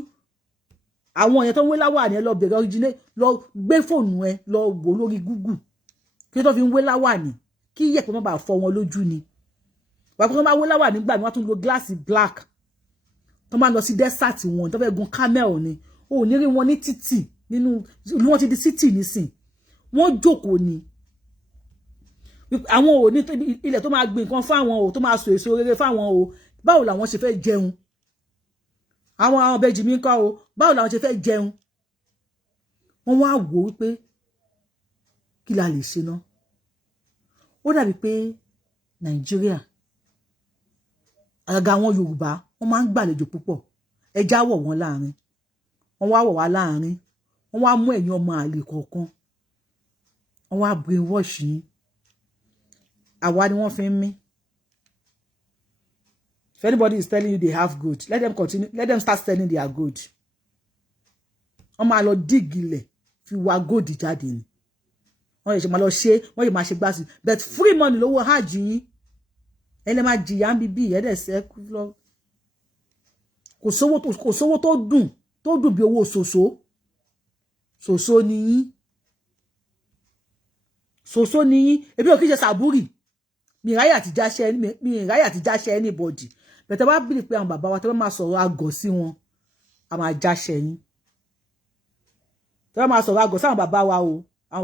àwọn èèyàn tó ń wé láwà ní ẹ lọ bẹ̀rẹ̀ original lọ gbé fóònù ẹ lọ wò lórí Google kí tó fi ń wé láwà ní kí yẹ̀pẹ̀ má bàa fọ́ wọn lójú ni wà pé tó bá wé láwà nígbà ni wọ́n tún lo gíláàsì black tó máa lọ sí desert wọn tó fẹ́ gun camel ni o ò ní rí wọn ní títì nínú ìlú wọn ti di city nísìn wọ́n jókòó ni àwọn ò ní ilẹ̀ tó máa gbìn nǹkan fáwọn o tó máa so èso rere fáwọn o báwo làwọn ṣe fẹ́ jẹun àwọn bẹ́jì mi ń kọ́ o báwo làwọn ṣe fẹ́ jẹun wọ́n wá wò wípé kí la lè ṣe náà ó dàbí pé Nàìjíríà àgàgà àwọn Yorùbá wọ́n máa ń gbàlejò púpọ̀ ẹja wọ̀ wọ́n láàrin wọ́n wá wọ̀ wá láàrin wọ́n wá mú ẹ̀yin ọmọ àlè kọ̀ọ̀kan wọ́n wá brainwash yín àwa ni wọ́n fi ń mí. If anybody is telling you they have good, let them continue, let them start selling their good. Wọ́n máa lọ dig ilẹ̀ fi wá gold jáde ni wọ́n yẹ ṣe máa lọ ṣe wọ́n yẹ máa ṣe gbásí but free money lówó hajj yín ẹlẹ́ máa jìyà ń bíbí ẹ̀dẹ̀ sẹ́kù lọ kò sówó tó dùn bí owó ṣòṣó ni yín ebi ò kí ṣe sàbúrì mi ìráyà ti jáṣẹ́ anybody bẹ̀tẹ̀ bá bìrì pé àwọn bàbá wa tẹ́ bá máa sọ̀rọ̀ àgọ̀ sí wọn a máa jáṣẹ́ yín tẹ́ bá máa sọ̀rọ̀ àgọ̀ sí àwọn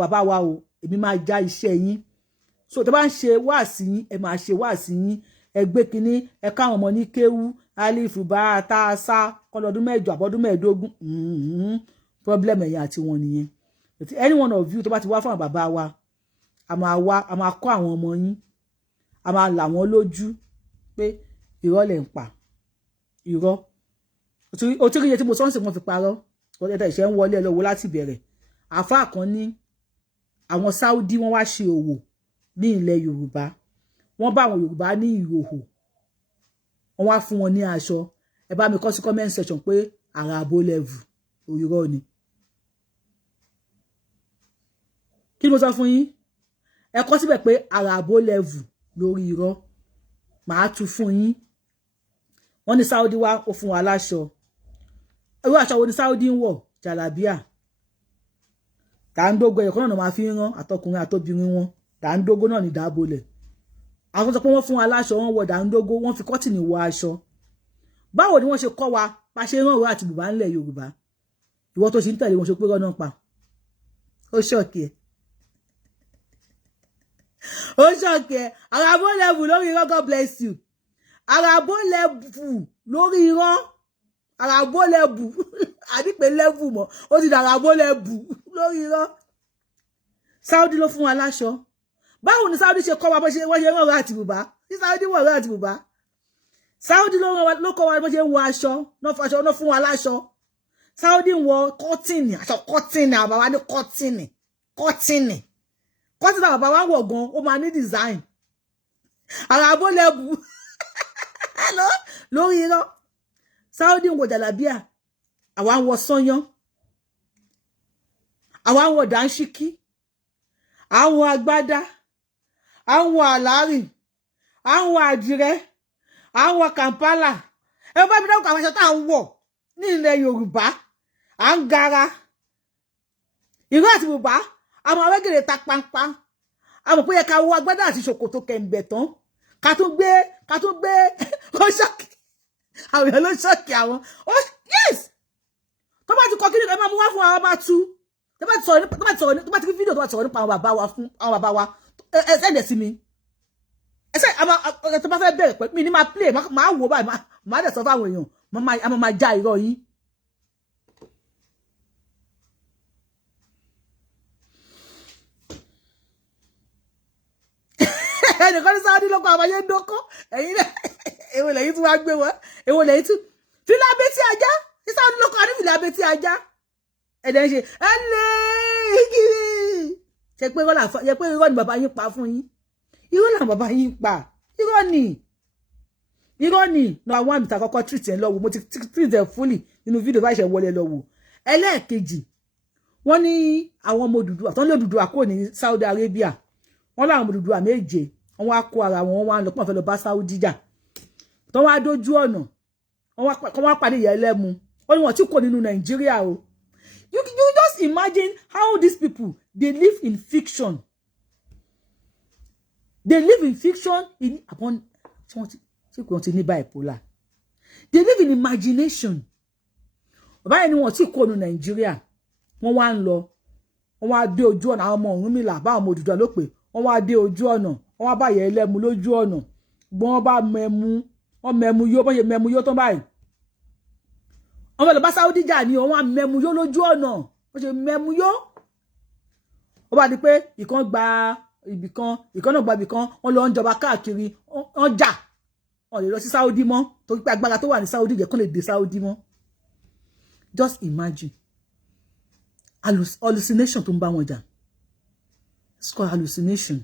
bàbá wa o èmi máa já iṣẹ́ yín so tẹ́ bá ń ṣe wáàsí yín ẹ máa ṣe wáàsí yín ẹ gbé kinní ẹ káwọn ọmọ ní kéwú alifu bá tá a sá kọlọdún 8 àbọ̀dún 15 problem ẹ̀yìn àti wọn nìyẹn any one of you tó bá ti wá fún àwọn bàbá wa a máa kọ́ àwọn ọmọ yín a máa là wọ́n lójú pé irọ́ lẹ̀ ń pa irọ́ o tí rí iye tí mo sọ́nsìn wọn fi parọ́ ọ̀tẹ̀tẹ̀ ìṣẹ́ ń wọlé ẹ lọ́wọ́ láti bẹ̀rẹ̀ àfáà kan ní àwọn Saudi wọ́n wá ṣe òwò ní ilẹ̀ Yorùbá wọ́n bá àwọn Yorùbá ní ìhòhò wọ́n wá fún wọn ní aṣọ ẹ bá mi kọ sí comment section pé àràbò level òyìnbó ni kí ni mo sọ fún yín ẹ kọ síbẹ̀ pé àràbò level lórí irọ́ màá tú fún yín wọ́n ní Saudi wá ó fún wa láṣọ irú aṣọ wo ni Saudi ń wọ̀ jàlábíà dàńdógó ẹ̀kọ́ náà máa fi ń rán àtọkùnrin àtobìnrin wọn dàńdógó náà ní dábòlẹ̀ àwọn sọ pé wọ́n fún wa láṣọ wọ́n wọ dàńdógó wọ́n fi kọ́tìnì wọ aṣọ báwo ni wọ́n ṣe kọ́ wa pa ṣe rán òwúrọ̀ àti bùbá ńlẹ̀ Yorùbá ìwọ tó ṣe ń tẹ̀lé wọn ṣe pé rọ́nà pa ó ṣọ́ọ̀kì ẹ̀ àràbò level lórí irọ́ God bless you àràbò level lórí irọ́ àràbò level àdìpé level mọ́ ó ti dàràbò level lórí irọ́ Saudi ló fún wa láṣọ báwo ni Saudi ṣe kọ́ wa bó ṣe wọ́n ṣe rán ọ̀rọ̀ àti bùbá tí Saudi wọ̀ ọ̀rọ̀ àti bùbá Saudi ló kọ́ wa bó ṣe ń wọ aṣọ náà fún wa láṣọ Saudi ń wọ kọ́tìnì aṣọ kọ́tìnì àbáwá ní kọ́tìnì àbàbà wa wọ̀ gan ó máa ní design àràbò level lórí irọ́ Saudi ń wọ jàlábíà àwa ń wọ sányán àwa ń wọ dàńṣíkí àwọn agbádá àwọn àlárí, àwọn àdìrẹ, àwọn Kampala. Ẹ bá mi dáwọ́ àwọn aṣọ tá ń wọ̀ ní ilẹ̀ Yorùbá. À ń gara. Ìró àti bùbá, àwọn awégèrè ta pampa. Àmọ́ pé yẹ ká wọ agbádá àti ṣòkòtò kẹ̀m̀bẹ̀ tán. Ká tún gbé ó ṣọ́ọ̀kì. Àwọn èèyàn ló ṣọ́ọ̀kì àwọn. Oh, yes! Tó bá ti kọ kí ni ẹ máa mú wá fún àwọn bá tú. Tó bá ti fi fídíò tó bá ti sọ̀rọ̀ nípa àwọn bàbá wa fún àwọn bàbá wa. Ẹ sẹ́ndẹ̀ sí mi. Ẹ sẹ́ tó bá fẹ́ bẹ̀rẹ̀ pẹ̀lú mi ní máa play, máa wò báyìí, máa dẹ̀ sọ fáwọn èèyàn. Máa já irọ́ yín. Ẹnìkan ní Saudi lọ́kọ̀ àwọn ayé ń dọ́kọ́. Ẹ̀yin náà, èwo lẹ́yìn tí wọ́n á gbé wọn. Èwo lẹ́yìn tí fìlà abẹ́tí ajá. Ní Saudi lọ́kọ̀ àní fìlà abẹ́tí ajá. Ẹ̀dẹ̀ ń ṣe ẹ̀lẹ́ ṣe pé irọ́ ni bàbá yín pa fún yín. Irọ́ ni bàbá yín pa. Irọ́ ni. No, àwọn àmì ta kọ́kọ́ treat ẹ̀ lọ́wọ́. Mo ti treat ẹ̀ fully nínú fídíò bá ṣe wọlé lọ́wọ́. Ẹlẹ́ẹ̀kejì, wọ́n ní àwọn ọmọ Odùduwà tó ń lé Odùduwà kúrò ní Saudi Arabia. Wọ́n láwọn ọmọ Odùduwà méje. Wọ́n wá kó ara wọn wá lọ pọ́n fẹ́ lọ bá Saudi jà. Tó wá dójú ọ̀nà. Wọ́n wá pàdé ìyá ẹlẹ́mu. Ó ní wọ́n tí kò nínú Nàìjíríà o. You just imagine how these people, they live in fiction. They live in fiction upon bipolar. They live in imagination. Bàbá yẹn ni wọ́n tí kò nínú Nàìjíríà. Wọ́n wá ń lọ. Wọ́n wá dé ojú ọ̀nà àwọn ọmọ Ọ̀rúnmìlà bá ọmọ Odùduwà ló pé. Wọ́n wá dé ojú ọ̀nà. Wọ́n wá bá ìyá ẹlẹ́mu lójú ọ̀nà. Wọ́n bá mẹ́mu yó, bọ́n ṣe mẹ́mu yó tán báyìí. Wọ́n fẹ́ lọ bá Saudi jà ní wọ́n wá mẹ́mu yó lójú ọ̀nà. Wọ́n ṣe mẹ́mu yó. Ó bá di pé ìkan gba ibìkan, ìkan náà gba ibìkan, wọ́n lọ ń jọba káàkiri, wọ́n jà. Wọ́n lè lọ sí Saudi mọ́ torí pé agbára tó wà ní Saudi jẹ́ kán lè dé Saudi mọ́. Just imagine. Hallucination tó ń bá wọn jà. It's called hallucination.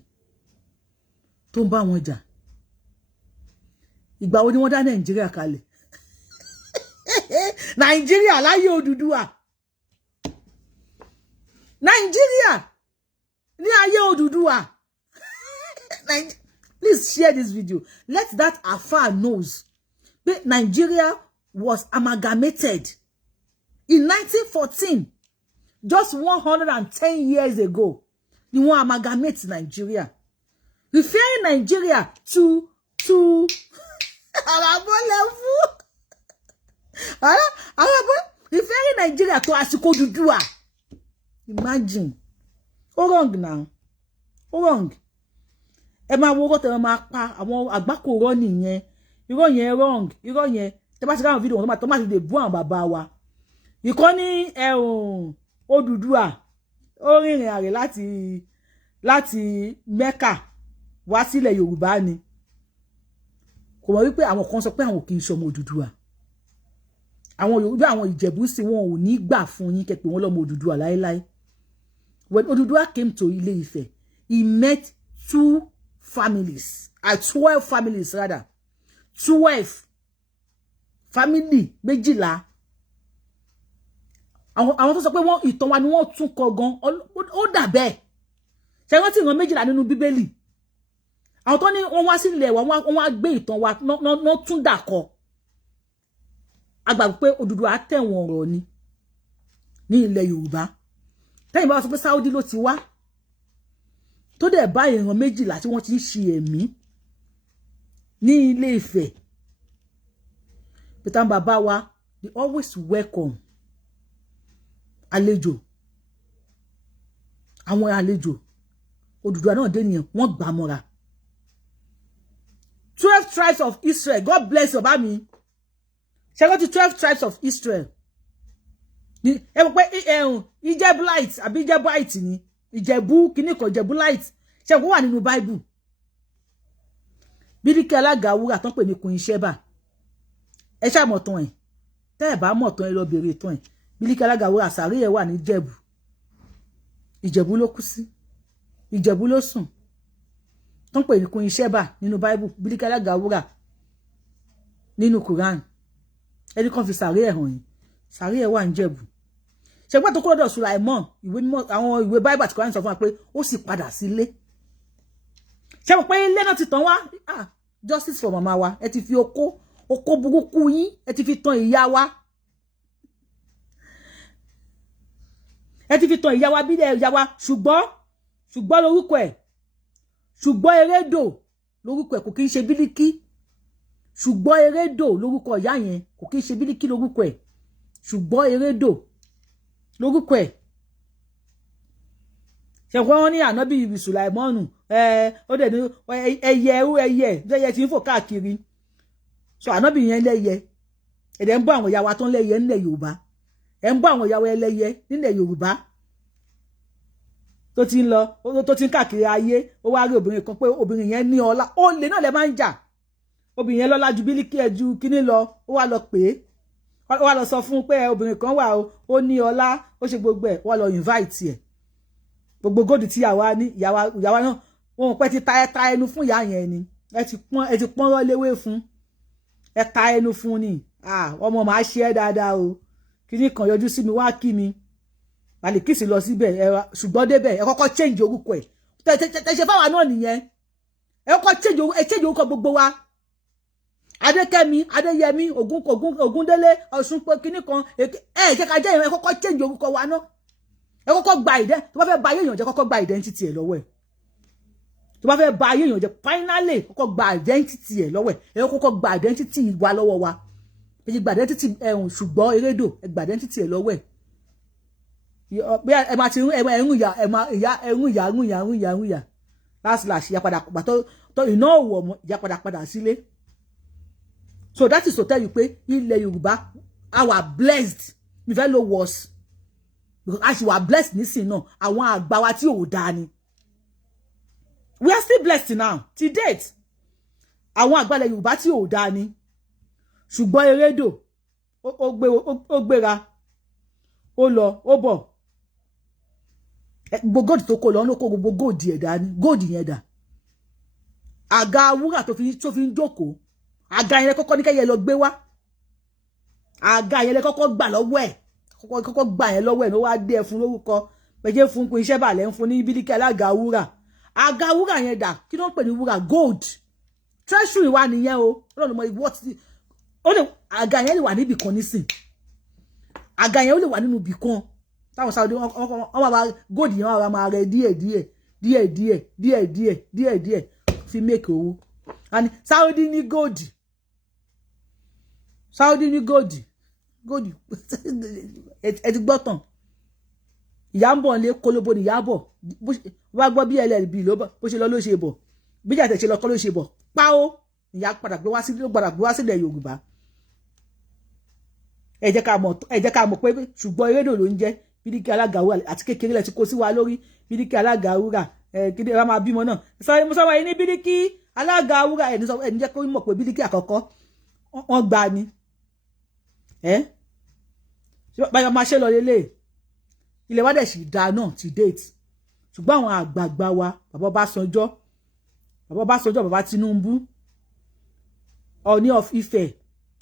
Tó ń bá wọn jà. Ìgbà wo ni wọ́n dá Nàìjíríà kalẹ̀? Nàìjíríà láyé Odùduwà. Nàìjíríà ní ayé Odùduwà. Please share this video. Let that Afar knows that Nigeria was amalgamated in 1914. Just 110 years ago. They want to amalgamate Nigeria. Referring Nigeria to referring Nigeria to àsìkò Odùduwà. Imagine. Ó wrong now. Ó wrong. Ẹ máa wo tẹ́ máa pa àwọn àgbákò rọ́ nìyẹn. Irọ́ yẹn wrong. Irọ́ yẹn. Tẹ́ bá ti ká video wọn tó máa ti lè bú àwọn bàbá wa. Ìkan ní Odùduwà ó rìnrìn àrè láti Mecca wá sílẹ̀ Yorùbá ni. Kò mọ̀ wípé àwọn kan sọ pé àwọn kì í ṣọmọ Odùduwà. Àwọn Yorùbá àwọn Ìjẹ̀bú sí wọn ò ní gbà fún yín kẹ́ pé wọ́n lọ́mọ Odùduwà láéláé. When Odùduwà came to Ile-Ife, he met 12 families rather. 12 family méjìlá. Àwọn tó sọ pé wọ́n ìtàn wa ni wọ́n tún kọ gan ó dà bẹ́ẹ̀. Ṣé wọ́n ti rán méjìlá nínú Bíbélì. Àwọn tó ní wọ́n wá sí ilẹ̀ wa wọ́n wá gbé ìtàn wa no tún dà kọ. A gbà pé Odùduwà tẹ̀wọ̀n ọ̀rọ̀ ni ní ilẹ̀ Yorùbá. Tẹ́yìn bá sọ pé Saudi ló ti wá. Tó dẹ̀ bá ìran méjìlá tí wọ́n ti ń ṣe ẹ̀mí ní Ilé-Ifẹ̀. Peter bàbá wa, they always welcome àlejò. Àwọn àlejò Odùduwà náà dé nìyẹn wọ́n gbà mọ́ra. 12 tribes of Israel. God bless your bami. Ṣé go to 12 tribes of Israel. Ẹ mọ̀ pé Ìjẹ̀búite àbí Ìjẹ̀búite ni. Ìjẹ̀bú kíní kan Ìjẹ̀búite. Ṣé ko wà nínú Bible. Bíríkì Alágàwúrà tán pè ní Queen Sheba. Ẹ ṣá mọ̀ tán ẹ̀. Tẹ́ ẹ bá mọ̀ tán ẹ lọ bèrè tán ẹ̀. Bíríkì Alágàwúrà sàárè ẹ̀ wà ní Ìjẹ̀bú. Ìjẹ̀bú ló kú sí. Ìjẹ̀bú ló sùn. Tán pè ní Queen Sheba nínú Bible. Bíríkì Alágàwúrà nínú Quran. Ẹni kan fi sàárè ẹ̀ hàn yín. Sàárè ẹ̀ wà ní Ìjẹ̀bú. Ṣé gbà tó kó lọ́dọ̀ Sulaimon, ìwé mímọ́ àwọn ìwé Bible àti Quran sọ fún wa pé ó sì padà sílé. ṣé mo pé ilé náà ti tàn wá justice for mama wa ẹ ti fi oko burúkú yín ẹ ti fi tàn ìyá wa ẹ ti fi tàn ìyá wa bí ìyá wa ṣùgbọ́n lórúkọ ẹ̀ ṣùgbọ́n erédò lórúkọ ẹ̀ kò kí ń ṣe bílíkì ṣùgbọ́n erédò lórúkọ ìyá yẹn kò kí ń ṣe bílíkì lórúkọ ẹ̀ ṣùgbọ́n erédò lórúkọ ẹ̀ ṣẹ̀kọ́ wọn ní ànábì Sùláìmọ́nù ó dẹ̀ ní ẹyẹ tí ń fò káàkiri so ànábì yẹn lẹ́yẹ ẹ̀dẹ̀ ń bọ́ àwọn ìyá wa tó ń lẹ́yẹ nílẹ̀ Yorùbá ẹ̀ ń bọ́ àwọn ìyá wa ẹlẹ́yẹ nílẹ̀ Yorùbá tó ti ń lọ tó ti ń káàkiri ayé ó wá rí obìnrin kan pé obìnrin yẹn ní ọlá ó lè náà lẹ máa ń jà obìnrin yẹn lọ́lá ju bílíkì ẹ̀ ju kíní lọ ó wá lọ pè é ó wá lọ sọ fún pé obìnrin kan wà ó ní ọlá ó ṣe gbogbo ẹ̀ ó wá lọ invite ẹ̀ gbogbo góòdù tí ìyàwó ní ìyàwó náà wọn pẹ́ ti ta ẹnu fún ìyá yẹn ni ẹ ti pọ́n rọ́ léwé fún ẹ ta ẹnu fún ni ọmọ màá ṣe ẹ́ dáadáa o kíní kan yọjú sí mi wá kí mi Balikisi lọ síbẹ̀ ṣùgbọ́n débẹ̀ ẹ kọ́kọ́ change orúkọ ẹ̀ tẹ̀ṣẹ̀ fáwa náà nìyẹn ẹ kọ́kọ́ change orúkọ gbogbo wa Adékẹ́mi Adéyẹmí Ògúndélé Ọ̀ṣun pé kíní kan jẹ́ ká jẹ́ ẹ kọ́kọ́ change orúkọ wa náà ẹ kọ́kọ́ gba tó bá fẹ́ ba ayé èèyàn jẹ́ kọ́kọ́ gba identity ẹ̀ lọ́wọ́ ẹ̀ tó bá fẹ́ ba ayé èèyàn jẹ́ finally kọ́kọ́ gba identity ẹ̀ lọ́wọ́ ẹ̀ ẹ kọ́kọ́ gba identity wa lọ́wọ́ wa ẹ gba identity ṣùgbọ́n erédò ẹ gba identity ẹ̀ lọ́wọ́ ẹ̀ bí ẹ máa ti ẹ̀rún ìyá láṣìláṣì ìyá padà tó iná òwò ọmọ ìyá padà sílé so that is to tell you pé ilẹ̀ Yorùbá our blessed mi fẹ́ lo worse because as you are blessed nísìn náà àwọn àgbà wa tí ò dáa ni we are still blessed now till date àwọn àgbà ilẹ̀ Yorùbá tí ò dáa ni ṣùgbọ́n erédò ó gbéra ó lọ ó bọ̀ gbogbo góòdì tó kó lọ ló kó gbogbo góòdì ẹ̀ dání góòdì yẹn dà àga wúrà tó fi ń jókòó àga yẹn kọ́kọ́ ní kẹ́yẹ lọ gbé wá àga yẹn lẹ kọ́kọ́ gbà lọ́wọ́ ẹ̀ kọ́kọ́ gbà yẹn lọ́wọ́ ẹ̀ ló wá dé ẹ fún lórúkọ pẹ̀jẹ́ fún pé iṣẹ́ bàlẹ̀ ń fún ní bílíkì alága wúrà àga wúrà yẹn dà kí ló ń pè ní wúrà gold treasury wa nìyẹn o ọlọ́run mọ ìwọ́ ti àga yẹn lè wà níbì kan nísìn àga yẹn ó lè wà nínú ibì kan táwọn Saudi wọ́n máa gold yẹn wọ́n máa rẹ díẹ̀ fi make owó and Saudi ní gold ẹ ti gbọ́ tán ìyá ń bọ̀ nílé kólóbó ni ìyá bọ̀ wá gbọ́ bí LLB bó ṣe lọ ló ṣe bọ̀ bí jàtẹ̀ ṣe lọ kọ́ ló ṣe bọ̀ páó ìyá padà gbé wá sílẹ̀ Yorùbá ẹ jẹ́ ká mọ̀ pé ṣùgbọ́n erédò ló ń jẹ́ bídíkì alága wúrà àti kékeré lẹ ti kó sí wa lórí bídíkì alága wúrà kíni ẹ máa bímọ náà sọ mo sọ wáyé ní bídíkì alága wúrà ẹni jẹ́ kó mọ̀ pé bídíkì àkọ́kọ́ wọ́n gbà ní báyọ̀ máa ṣe lọ lélẹ̀ ilẹ̀ wa dẹ̀ sì dáa náà ti date ṣùgbọ́n àwọn àgbààgbà wa bàbá Ọbásanjọ́ bàbá Tinubu Ọọ̀ni of Ifẹ̀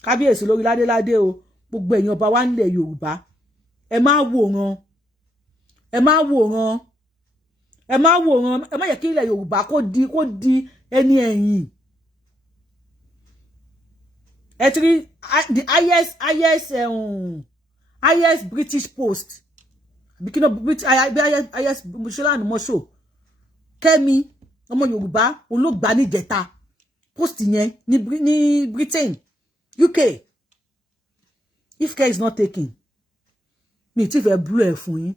kábíyèsí lórí ládéládé o gbogbo èèyàn ọba wa nílẹ̀ Yorùbá ẹ má wòran ẹ má yẹ kí ilẹ̀ Yorùbá kó di ẹni ẹ̀yìn ẹ ti rí the highest British post bikino highest musholan mosho Kẹ́mi ọmọ Yorùbá olóògbà níjẹta post yẹn ní Britain UK if care is not taken mi ti fẹ́ blue ẹ fún yín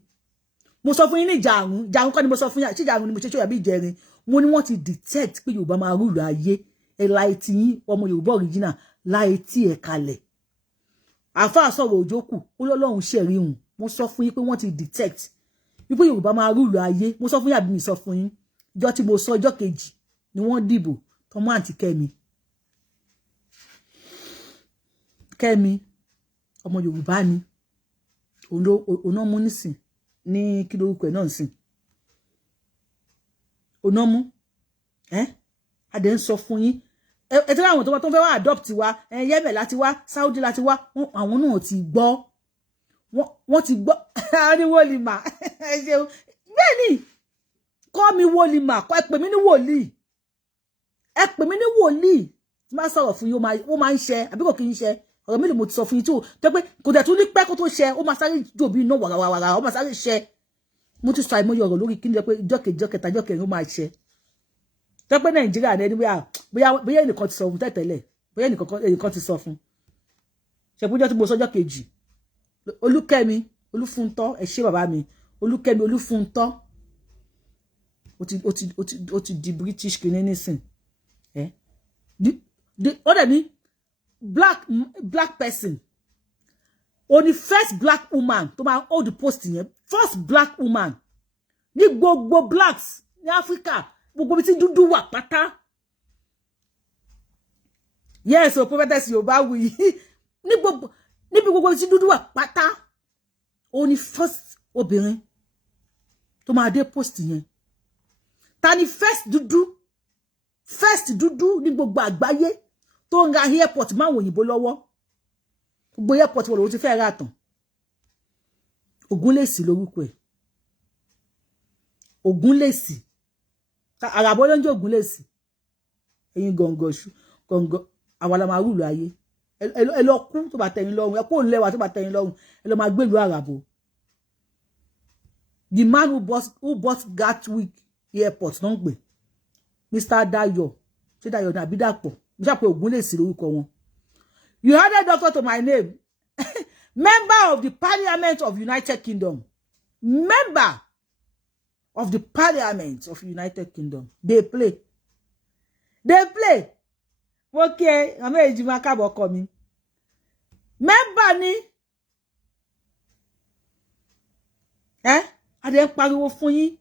mo sọ fún yín ní jàrún kọ́ ni mo sọ fún yín tí jàrún ni mo ṣe ṣó yàbí ìjẹrin mo ní wọ́n ti detect pé Yorùbá máa rúlù ayé ẹ láì tí yín ọmọ Yorùbá original láì tí ẹ kalẹ̀ àfáà sọ̀rọ̀ òjókù ó lọ́lọ́run ṣẹ̀rí hùn mo sọ fún yín pé wọ́n ti detect wípé Yorùbá máa rúlù ayé mo sọ fún yín àbí mi sọ fún yín ìjọ tí mo sọ ọjọ́ kejì ni wọ́n dìbò tọmọ àǹtí Kẹ́mi ọmọ Yorùbá ni onámú nísìn ní kí lórúkọ ẹ̀ náà sìn onámú adé ń sọ fún yín ẹ tẹ́lẹ̀ àwọn tó fẹ́ wá adopt wa Yemen láti wá Saudi láti wá àwọn náà ti gbọ́ wọ́n ti gbọ́ ní wòlímà ẹ ṣeun bẹ́ẹ̀ ni kọ́ mi wòlímà kọ́ ẹ pè mí ní wòlíì ẹ pè mí ní wòlíì tí máa sọ̀rọ̀ fún yín ó máa ń ṣe àbí kò kí ń ṣe ọ̀rọ̀ mi lè mo ti sọ fún yín tí ó tẹ́ pé kò dẹ̀ tún ní pẹ́ kó tó ṣe ó máa sáré jò bí iná wàràwàrà ó máa sáré ṣe mo ti sọ àìmọye ọ̀rọ̀ lórí kí ni pé ìjọ́ kejì ìjọ́ kẹta ìjọ́ kẹrin ó máa ṣe tẹ́ pé Nàìjíríà ní ẹni bóyá ẹnìkan ti sọ fún tẹ́tẹ́lẹ̀ bóyá ẹnìkan ti sọ fún ṣẹ̀gbọ́njọ́ tí mo sọ́jọ́ kejì Olúkẹ́mi Olúfúntọ́ ẹ ṣé bàbá mi Olúkẹ́mi Olúfúntọ́ ó ti di British kìíní nísìn ó dẹ̀ ní black person only first black woman tó máa hold the post yẹn first black woman ní gbogbo blacks ní Africa gbogbo bí tí dúdú wà pátá yes o prophetess Yorubawuyi níbi gbogbo tí dúdú wà pátá only first obìnrin tó máa dé post yẹn ta ni first dúdú ní gbogbo àgbáyé tó ń ra airport máa wòyìnbó lọ́wọ́ gbogbo airport wọ́n ló ti fẹ́ ra tán Ògúnlèsì lórúkọ ẹ̀ Ògúnlèsì àràbọ̀ ló ń jẹ́ Ògúnlèsì ẹ̀yin gọ̀ǹgọ̀ àwa la máa rúlù ayé ẹ lọ kú tó bá tẹ́yìn lọ́rùn ẹ kó lẹ́wà tó bá tẹ́yìn lọ́rùn ẹ lọ máa gbèlú àràbọ̀ the man who bought Gatwick airport non pe Mr. Dayo ṣé Dayo na bí Dàpọ̀ mo sha pé Ògúnlèsì lórúkọ wọn you added doctor to my name member of the Parliament of United Kingdom member of the Parliament of United Kingdom they play okay I'm eji makabo ko mi member ni ade pariwo fún yín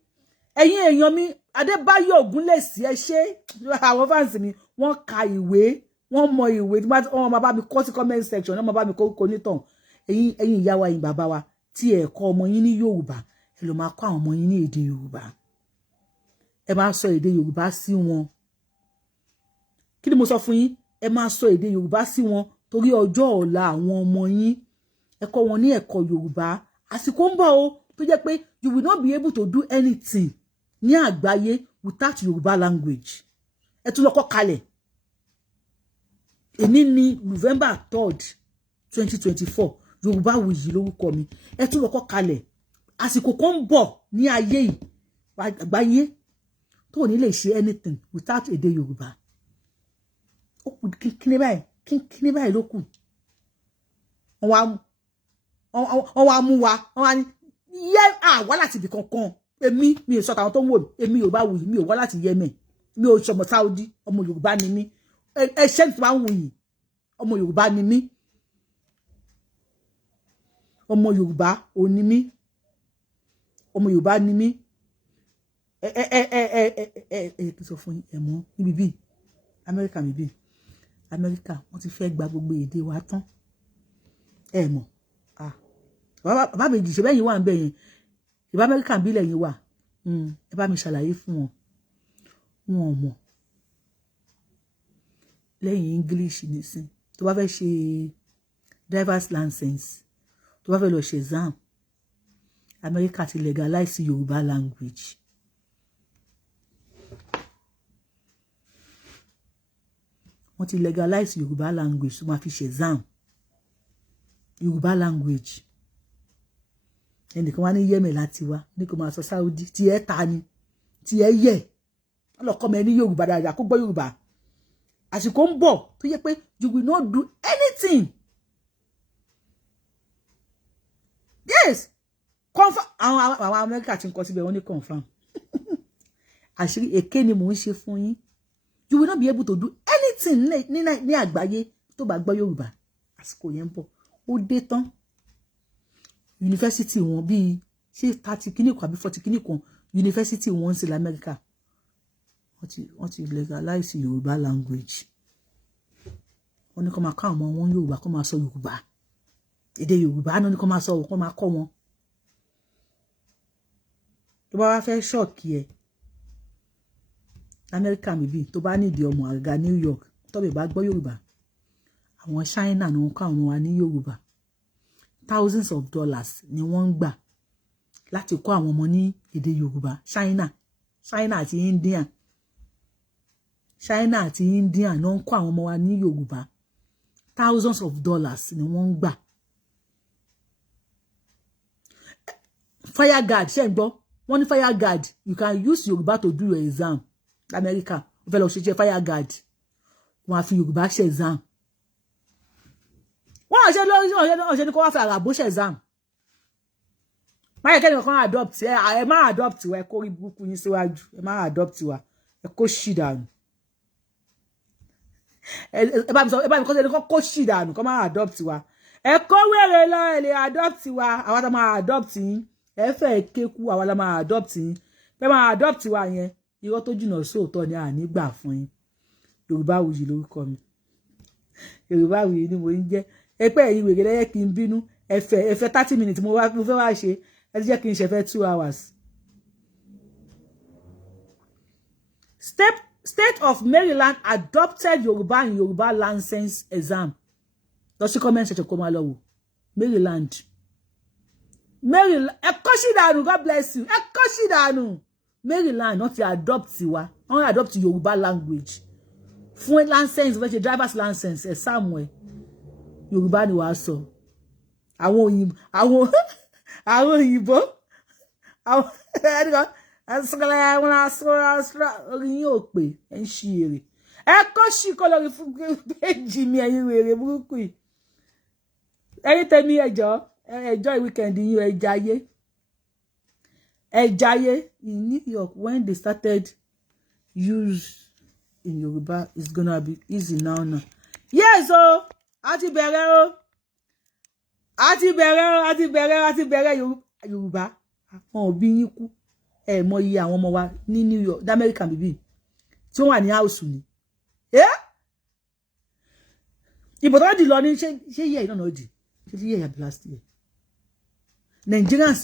ẹ̀yin èèyàn mi Adébáyọ̀ Ògúnlèsì ẹ ṣé àwọn fans mi wọ́n ka ìwé wọ́n mọ ìwé tí wọ́n máa bá mi kọ sí comment section wọ́n máa bá mi kọ nítàn ẹ̀yin ìyá wa ẹ̀yin bàbá wa tí ẹ kọ́ ọmọ yín ní Yorùbá ẹ lọ máa kọ́ àwọn ọmọ yín ní èdè Yorùbá ẹ máa sọ èdè Yorùbá sí wọn kí ni mo sọ fún yín ẹ máa sọ èdè Yorùbá sí wọn torí ọjọ́ ọ̀la àwọn ọmọ yín ẹ kọ́ wọn ní ẹ̀kọ́ Yorùbá àsìkò ń bọ̀ o tó jẹ́ pé you will not be able to do anything ní àgbáyé without Yorùbá language ẹ tún lọ kọ́ kalẹ̀ èní ní November 3rd 2024 Yorubawuyi lórúkọ mi ẹ tún lọ kọ́ kalẹ̀ àsìkò kan ń bọ̀ ní ayé yìí àgbáyé tó ní lè ṣe anything without èdè Yorùbá ó kù kíní báyìí ló kù wọ́n wá mú wa wọ́n wá ní yẹ wá láti ibì kankan èmi mi ò sọ tàwọn tó ń wò èmi Yorubawuyi mi ò wá láti Yemen mi ò ṣọmọ Saudi ọmọ Yorùbá ni mí ẹṣẹ́ tí wọ́n ń wò yìí ọmọ Yorùbá ni mí ọmọ Yorùbá ò ní mí ọmọ Yorùbá ni mí kí sọ fún ẹ mọ̀ níbi bí Amẹ́ríkà mi bí Amẹ́ríkà wọ́n ti fẹ́ gba gbogbo èdè wa tán ẹ mọ̀ bàbá mi jìṣẹ́ bẹ́yìn wà ń bẹ̀ yẹn ìbá Amẹ́ríkà bí lẹ́yìn wà ẹ bá mi ṣàlàyé fún wọn ò mọ̀ lẹ́yìn English nísìn tó bá fẹ́ ṣe driver's license tó bá fẹ́ lọ ṣe exam Amẹ́ríkà ti legalize Yorùbá language wọ́n ti legalize Yorùbá language tó máa fi ṣe exam Yorùbá language ẹnìkan wá ní Yemen láti wá ní kò máa sọ Saudi tí ẹ ta ni tí ẹ yẹ ọlọ́kọ́ mẹ́ ní Yorùbá dáadáa kó gbọ́ Yorùbá àsìkò ń bọ̀ tó yẹ pé you will not do anything yes confirm àwọn Amẹ́ríkà ti ń kọ síbẹ̀ wọ́n ní confirm àṣírí èké ni mò ń ṣe fún yín you will not be able to do anything ní àgbáyé tó bá gbọ́ Yorùbá àsìkò yẹn ń bọ̀ ó dé tán yunifásitì wọn bíi ṣé 30 kíní kan àbí 40 kíní kan yunifásitì wọn sí l'Amẹ́ríkà wọ́n ti legalize Yorùbá language wọ́n ní kó máa kọ́ àwọn ọmọ wọn Yorùbá kó máa sọ Yorùbá èdè Yorùbá náà ní kó máa sọ kó máa kọ́ wọn tó bá wá fẹ́ ṣọ́ọ̀kì ẹ̀ Amẹ́ríkà mi bí tó bá nídìí ọmọ àga New York tó bẹ̀ bá gbọ́ Yorùbá àwọn China ni wọ́n kọ́ àwọn wa ní Yorùbá thousands of dollars ni wọ́n ń gbà láti kọ́ àwọn ọmọ ní èdè Yorùbá China àti India China àti India náà ń kọ́ àwọn ọmọ wa ní Yorùbá thousands of dollars ni wọ́n ń gbà. Fire guard ṣé ń gbọ́ wọ́n ní fire guard you can use Yorùbá to do your exam America ó fẹ́ lọ ṣe fire guard wọ́n á fi Yorùbá ṣe exam wọ́n á ṣe lórí ní kó wá fi àràbó ṣe exam máa yẹ kẹ́ni kan adopt ẹ má adopt wa ẹ kó rí burúkú yín síwájú ẹ má adopt wa ẹ kó ṣì dànù ẹ bá mi kọ́ sí ẹni kó ṣì dànù kó má adopt wa ẹ kó wèrè lọ ẹ lè adopt wa àwa tá máa adopt yín ẹ fẹ́ kéku àwa la máa adopt yín pé máa adopt wa yẹn irọ́ tó jìnnà sóòótọ́ ni àní gbà fún yín Yorùbáwùyí lórúkọ mi Yorùbáwùyí ni mo ń jẹ́ ẹ pé ẹ̀yin wèrè lẹ́yẹ kí n bínú ẹ fẹ́ 30 minutes mo fẹ́ wá ṣe ẹ ti jẹ́ kí n ṣe fẹ́ 2 hours. State of Maryland adopted Yoruba and Yoruba license exam. Lọ sí comment section kó máa lọ wò. Maryland. Ẹ kọ́ sí dànù, God bless you. Ẹ kọ́ sí dànù. Maryland not ti adopt wa. Wọ́n adopt Yoruba language. Fún license, wọ́n ṣe driver's license ẹ̀ somewhere. Yoruba ni wàá sọ. Àwọn òyìnbó. Orin yóò pè ẹ ń ṣí èrè ẹ kọ́ sí kọ́ lórí fún péjì mi ẹ̀yin wèrè burúkú yìí ẹ̀yin tẹ̀mí ẹjọ́ weekend yín ẹ jayé in New York when they started use in Yoruba it's gonna be easy now. Yes o àti bẹ̀rẹ̀ Yorùbá àwọn òbí yín kú ẹ mọ iye àwọn ọmọ wa ní New York d'America bíbí tí wọ́n wà ní house ni ibo tó di lọ ní ṣe yẹ ìnáná di ṣe yẹ yàbí last year Nigerians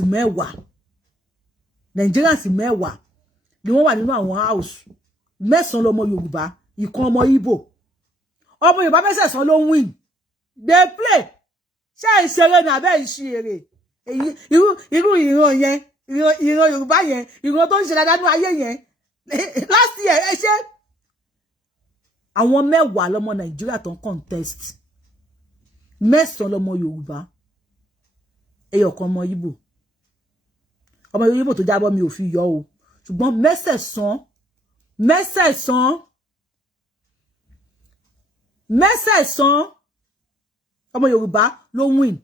mẹ́wàá ni wọ́n wà nínú àwọn house 9 lọmọ Yorùbá ìkan ọmọ Igbo ọmọ Yorùbá mẹ́sẹ̀sán ló win they play ṣe ìṣeré ní abẹ́ ìṣeré irú ìran yẹn ìran Yorùbá yẹn ìran tó ń ṣe dáadáa ní ayé yẹn last year ẹ ṣe àwọn 10 lọmọ Nàìjíríà tó ń contest 9 lọmọ Yorùbá ẹyọkan ọmọ Igbo tó jábọ́ mi ò fi yọ o ṣùgbọ́n mẹ́sẹ̀sán ọmọ Yorùbá ló win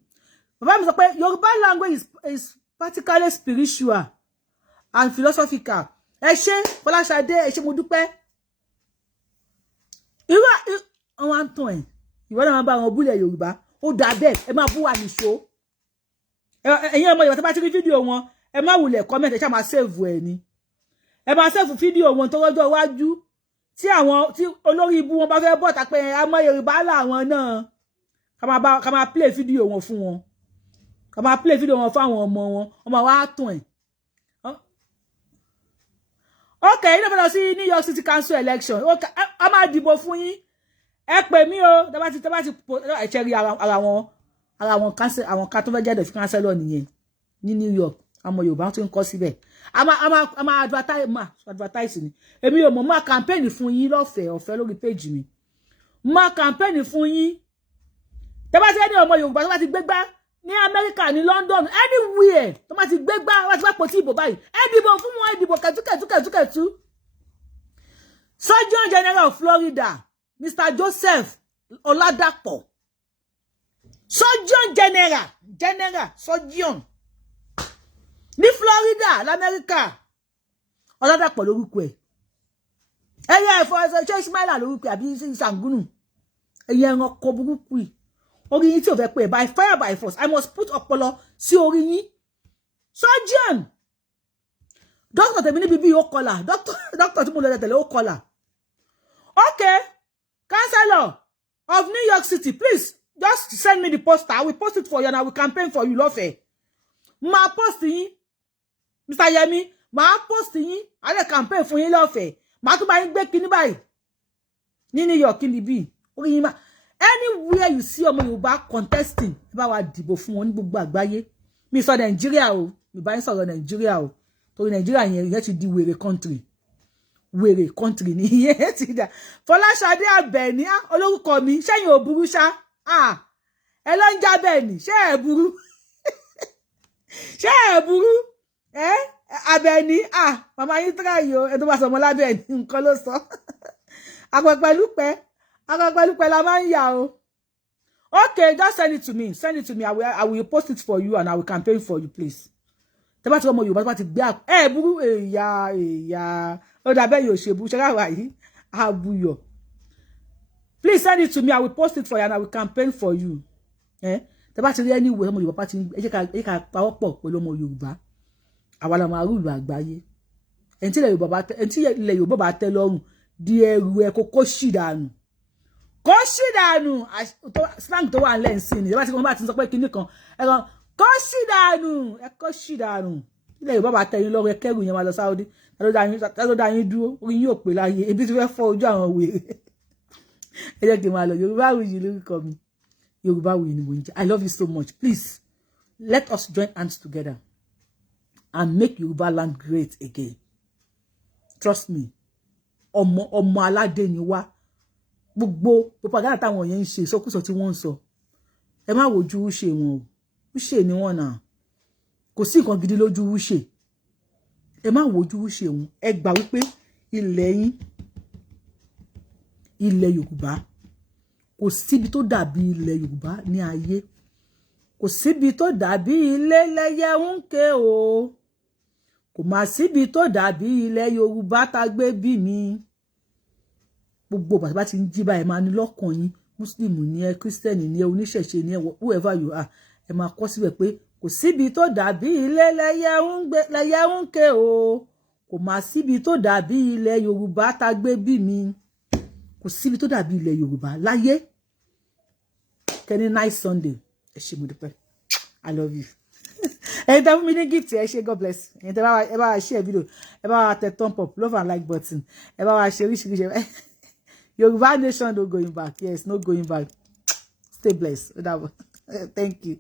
bàbá mi sọ pé Yorùbá language is practically spiritual and philosophical ẹ ṣé Fọláṣadé ẹ ṣé mo dúpẹ́ irú àwọn àǹtàn ẹ̀ ìwọ́n náà máa bá àwọn búlẹ̀ Yorùbá ó dà bẹ́ẹ̀ ẹ máa bú wà níṣó ẹ̀yin ọmọ Yorùbá tó bá ti rí fídíò wọn ẹ má wulẹ̀ comment ẹ ṣá máa save ẹ̀ ni ẹ máa save fídíò wọn tó rọ́jọ́ iwájú tí olórí ibú wọn bá fẹ́ bọ́ta pé ọmọ Yorùbá làwọn náà ká máa play fídíò wọn fún wọn ká máa play fídíò wọn fún àwọn ọmọ wọn ọmọ wa tàn ẹ̀. Okay, yín ló fẹ́ lọ sí New York City Council election a máa dìbò fún yín ẹ pè mí o tẹ́ bá ti ẹ̀ṣẹ̀ rí ara wọn cancel àwọn kan tó fẹ́ jáde fún councilor nìyẹn ní New York àmọ́ Yorùbá tó ń kọ́ síbẹ̀ a máa advertise ni èmi ò mọ̀ máa campaign fún yín ọ̀fẹ́ lórí page mi máa campaign fún yín tẹ́ bá ti ẹni ọmọ Yorùbá tó bá ti gbégbá ní America ní London anywhere tó bá ti gbégbá wá ti bá pò tí ìbò báyìí ẹ dìbò fún wọn ẹ dìbò kẹtùkẹtù Surgeon General of Florida Mr. Joseph Oladapo Surgeon General Surgeon ní Florida l'America Oladapo lórúkọ ẹ̀ ẹyẹ ẹ̀fọ́ ẹ̀sọ́ ṣé Ismaila lórúkọ àbí Sangunu ẹyẹ ẹranko burúkú yìí orí yín tí ò fẹ́ pé by fire by force I must put ọpọlọ sí orí yín surgeon doctor tèmi níbi bí ó kọlà doctor tí mo lọ tẹ̀lé ó kọlà okay councillor of New York City please just send me the poster I will post it for you and I will campaign for you lọ́fẹ̀ẹ́ máa post yín Mr. Yemi máa post yín a lè campaign fún yín lọ́fẹ̀ẹ́ máa tún bá yín gbé kíní báyìí ní New York níbí orí yín máa anywhere you see ọmọ Yorùbá contesting bá wa dìbò fún wọn ní gbogbo àgbáyé mi sọ Nàìjíríà o mi bá yín sọ̀rọ̀ Nàìjíríà o torí Nàìjíríà yẹn ti di wèrè country wèrè country ni ìyẹn ti dà Fọláṣadé Àbẹ̀ní olórúkọ mi ṣẹ́yìn ò burú ṣá ẹ ló ń jábẹ̀ ní ṣé ẹ burú ṣé ẹ burú Àbẹ̀ní màmá yín tíráyò ẹ tó bá sọmọ lábẹ́ ní nǹkan ló sọ akọpẹlúpẹ la máa ń yà o. Okay, just send it to me. Send it to me. I will post it for you and I will campaign for you, please. Tẹ́ bá ti ọmọ Yorùbá bá ti gbé burú èyà ó dà bẹ́ẹ̀ yóò ṣe bu ṣe ráwà yìí àbúyọ̀. Please send it to me. I will post it for you and I will campaign for you. Tẹ́ bá ti rí anywhere ọmọ Yorùbá bá ti ẹ jẹ́ ká pawọ́pọ̀ pẹ̀lú ọmọ Yorùbá. Àwa la máa rúlu àgbáyé. Ẹni tí ilẹ̀ Yorùbá bá tẹ́ lọ́rùn di ẹrù ẹ kó ṣì dànù. Kó ṣì dànù slang tó wà ńlẹ̀ ńsìn ni bá ti wọ́n bá ti sọ pé kinní kan ẹ̀rọ kó ṣì dànù kó ṣì dànù ilẹ̀ Yorùbá bá tẹ̀yìn lọ́rọ̀ ẹkẹ́rù yẹn máa lọ Saudi tá ló dá yín dúró orí yóò pè láyé ebi tí fẹ́ fọ́ ojú àwọn wèrè ẹ jẹ́ kí n máa lọ Yorùbáwùyí lórúkọ mi Yorùbáwùyí ni mo ń jẹ́. I love you so much. Please let us join hands together and make Yoruba land great again. Trust me ọmọ aládé ni wá. Gbogbo propaganda táwọn yẹn ń ṣe ìsọkúsọ tí wọ́n ń sọ ẹ má wojú Wúṣe wọn o Wúṣe ni wọ́n náà kò sí nǹkan gidi lójú Wúṣe ẹ má wojú Wúṣe wọn ẹ gbà wípé ilẹ̀ yín ilẹ̀ Yorùbá kò síbi tó dàbí ilẹ̀ Yorùbá ní ayé kò síbi tó dàbí ilé lẹ́yẹ ń ké o kò má síbi tó dàbí ilẹ̀ Yorùbá tá gbé bí mi. Gbogbo bàbá ti ń jí báyìí máa ní lọ́kàn yín Muslim ni ẹ Christian ni ẹ oníṣẹ̀ṣe ni ẹ whoever you are ẹ máa kọ síbẹ̀ pé kò síbi tó dàbí ilé lẹ́yẹ ń ké o kò má síbi tó dàbí ilẹ̀ Yorùbá tá gbé bí mi kò síbi tó dàbí ilẹ̀ Yorùbá láyé. Kẹ́ni nice Sunday ẹ ṣé mo dúpẹ́ I love you. Ẹ̀yin tẹ́ fún mi ní gift ẹ ṣé God bless. Ẹ̀yin tẹ́ ẹ bá wa share video ẹ bá wa tẹ thumb up love and like button ẹ bá wa share oríṣiríṣi. Yoruba nation no going back. Yes, no going back. Stay blessed. Thank you.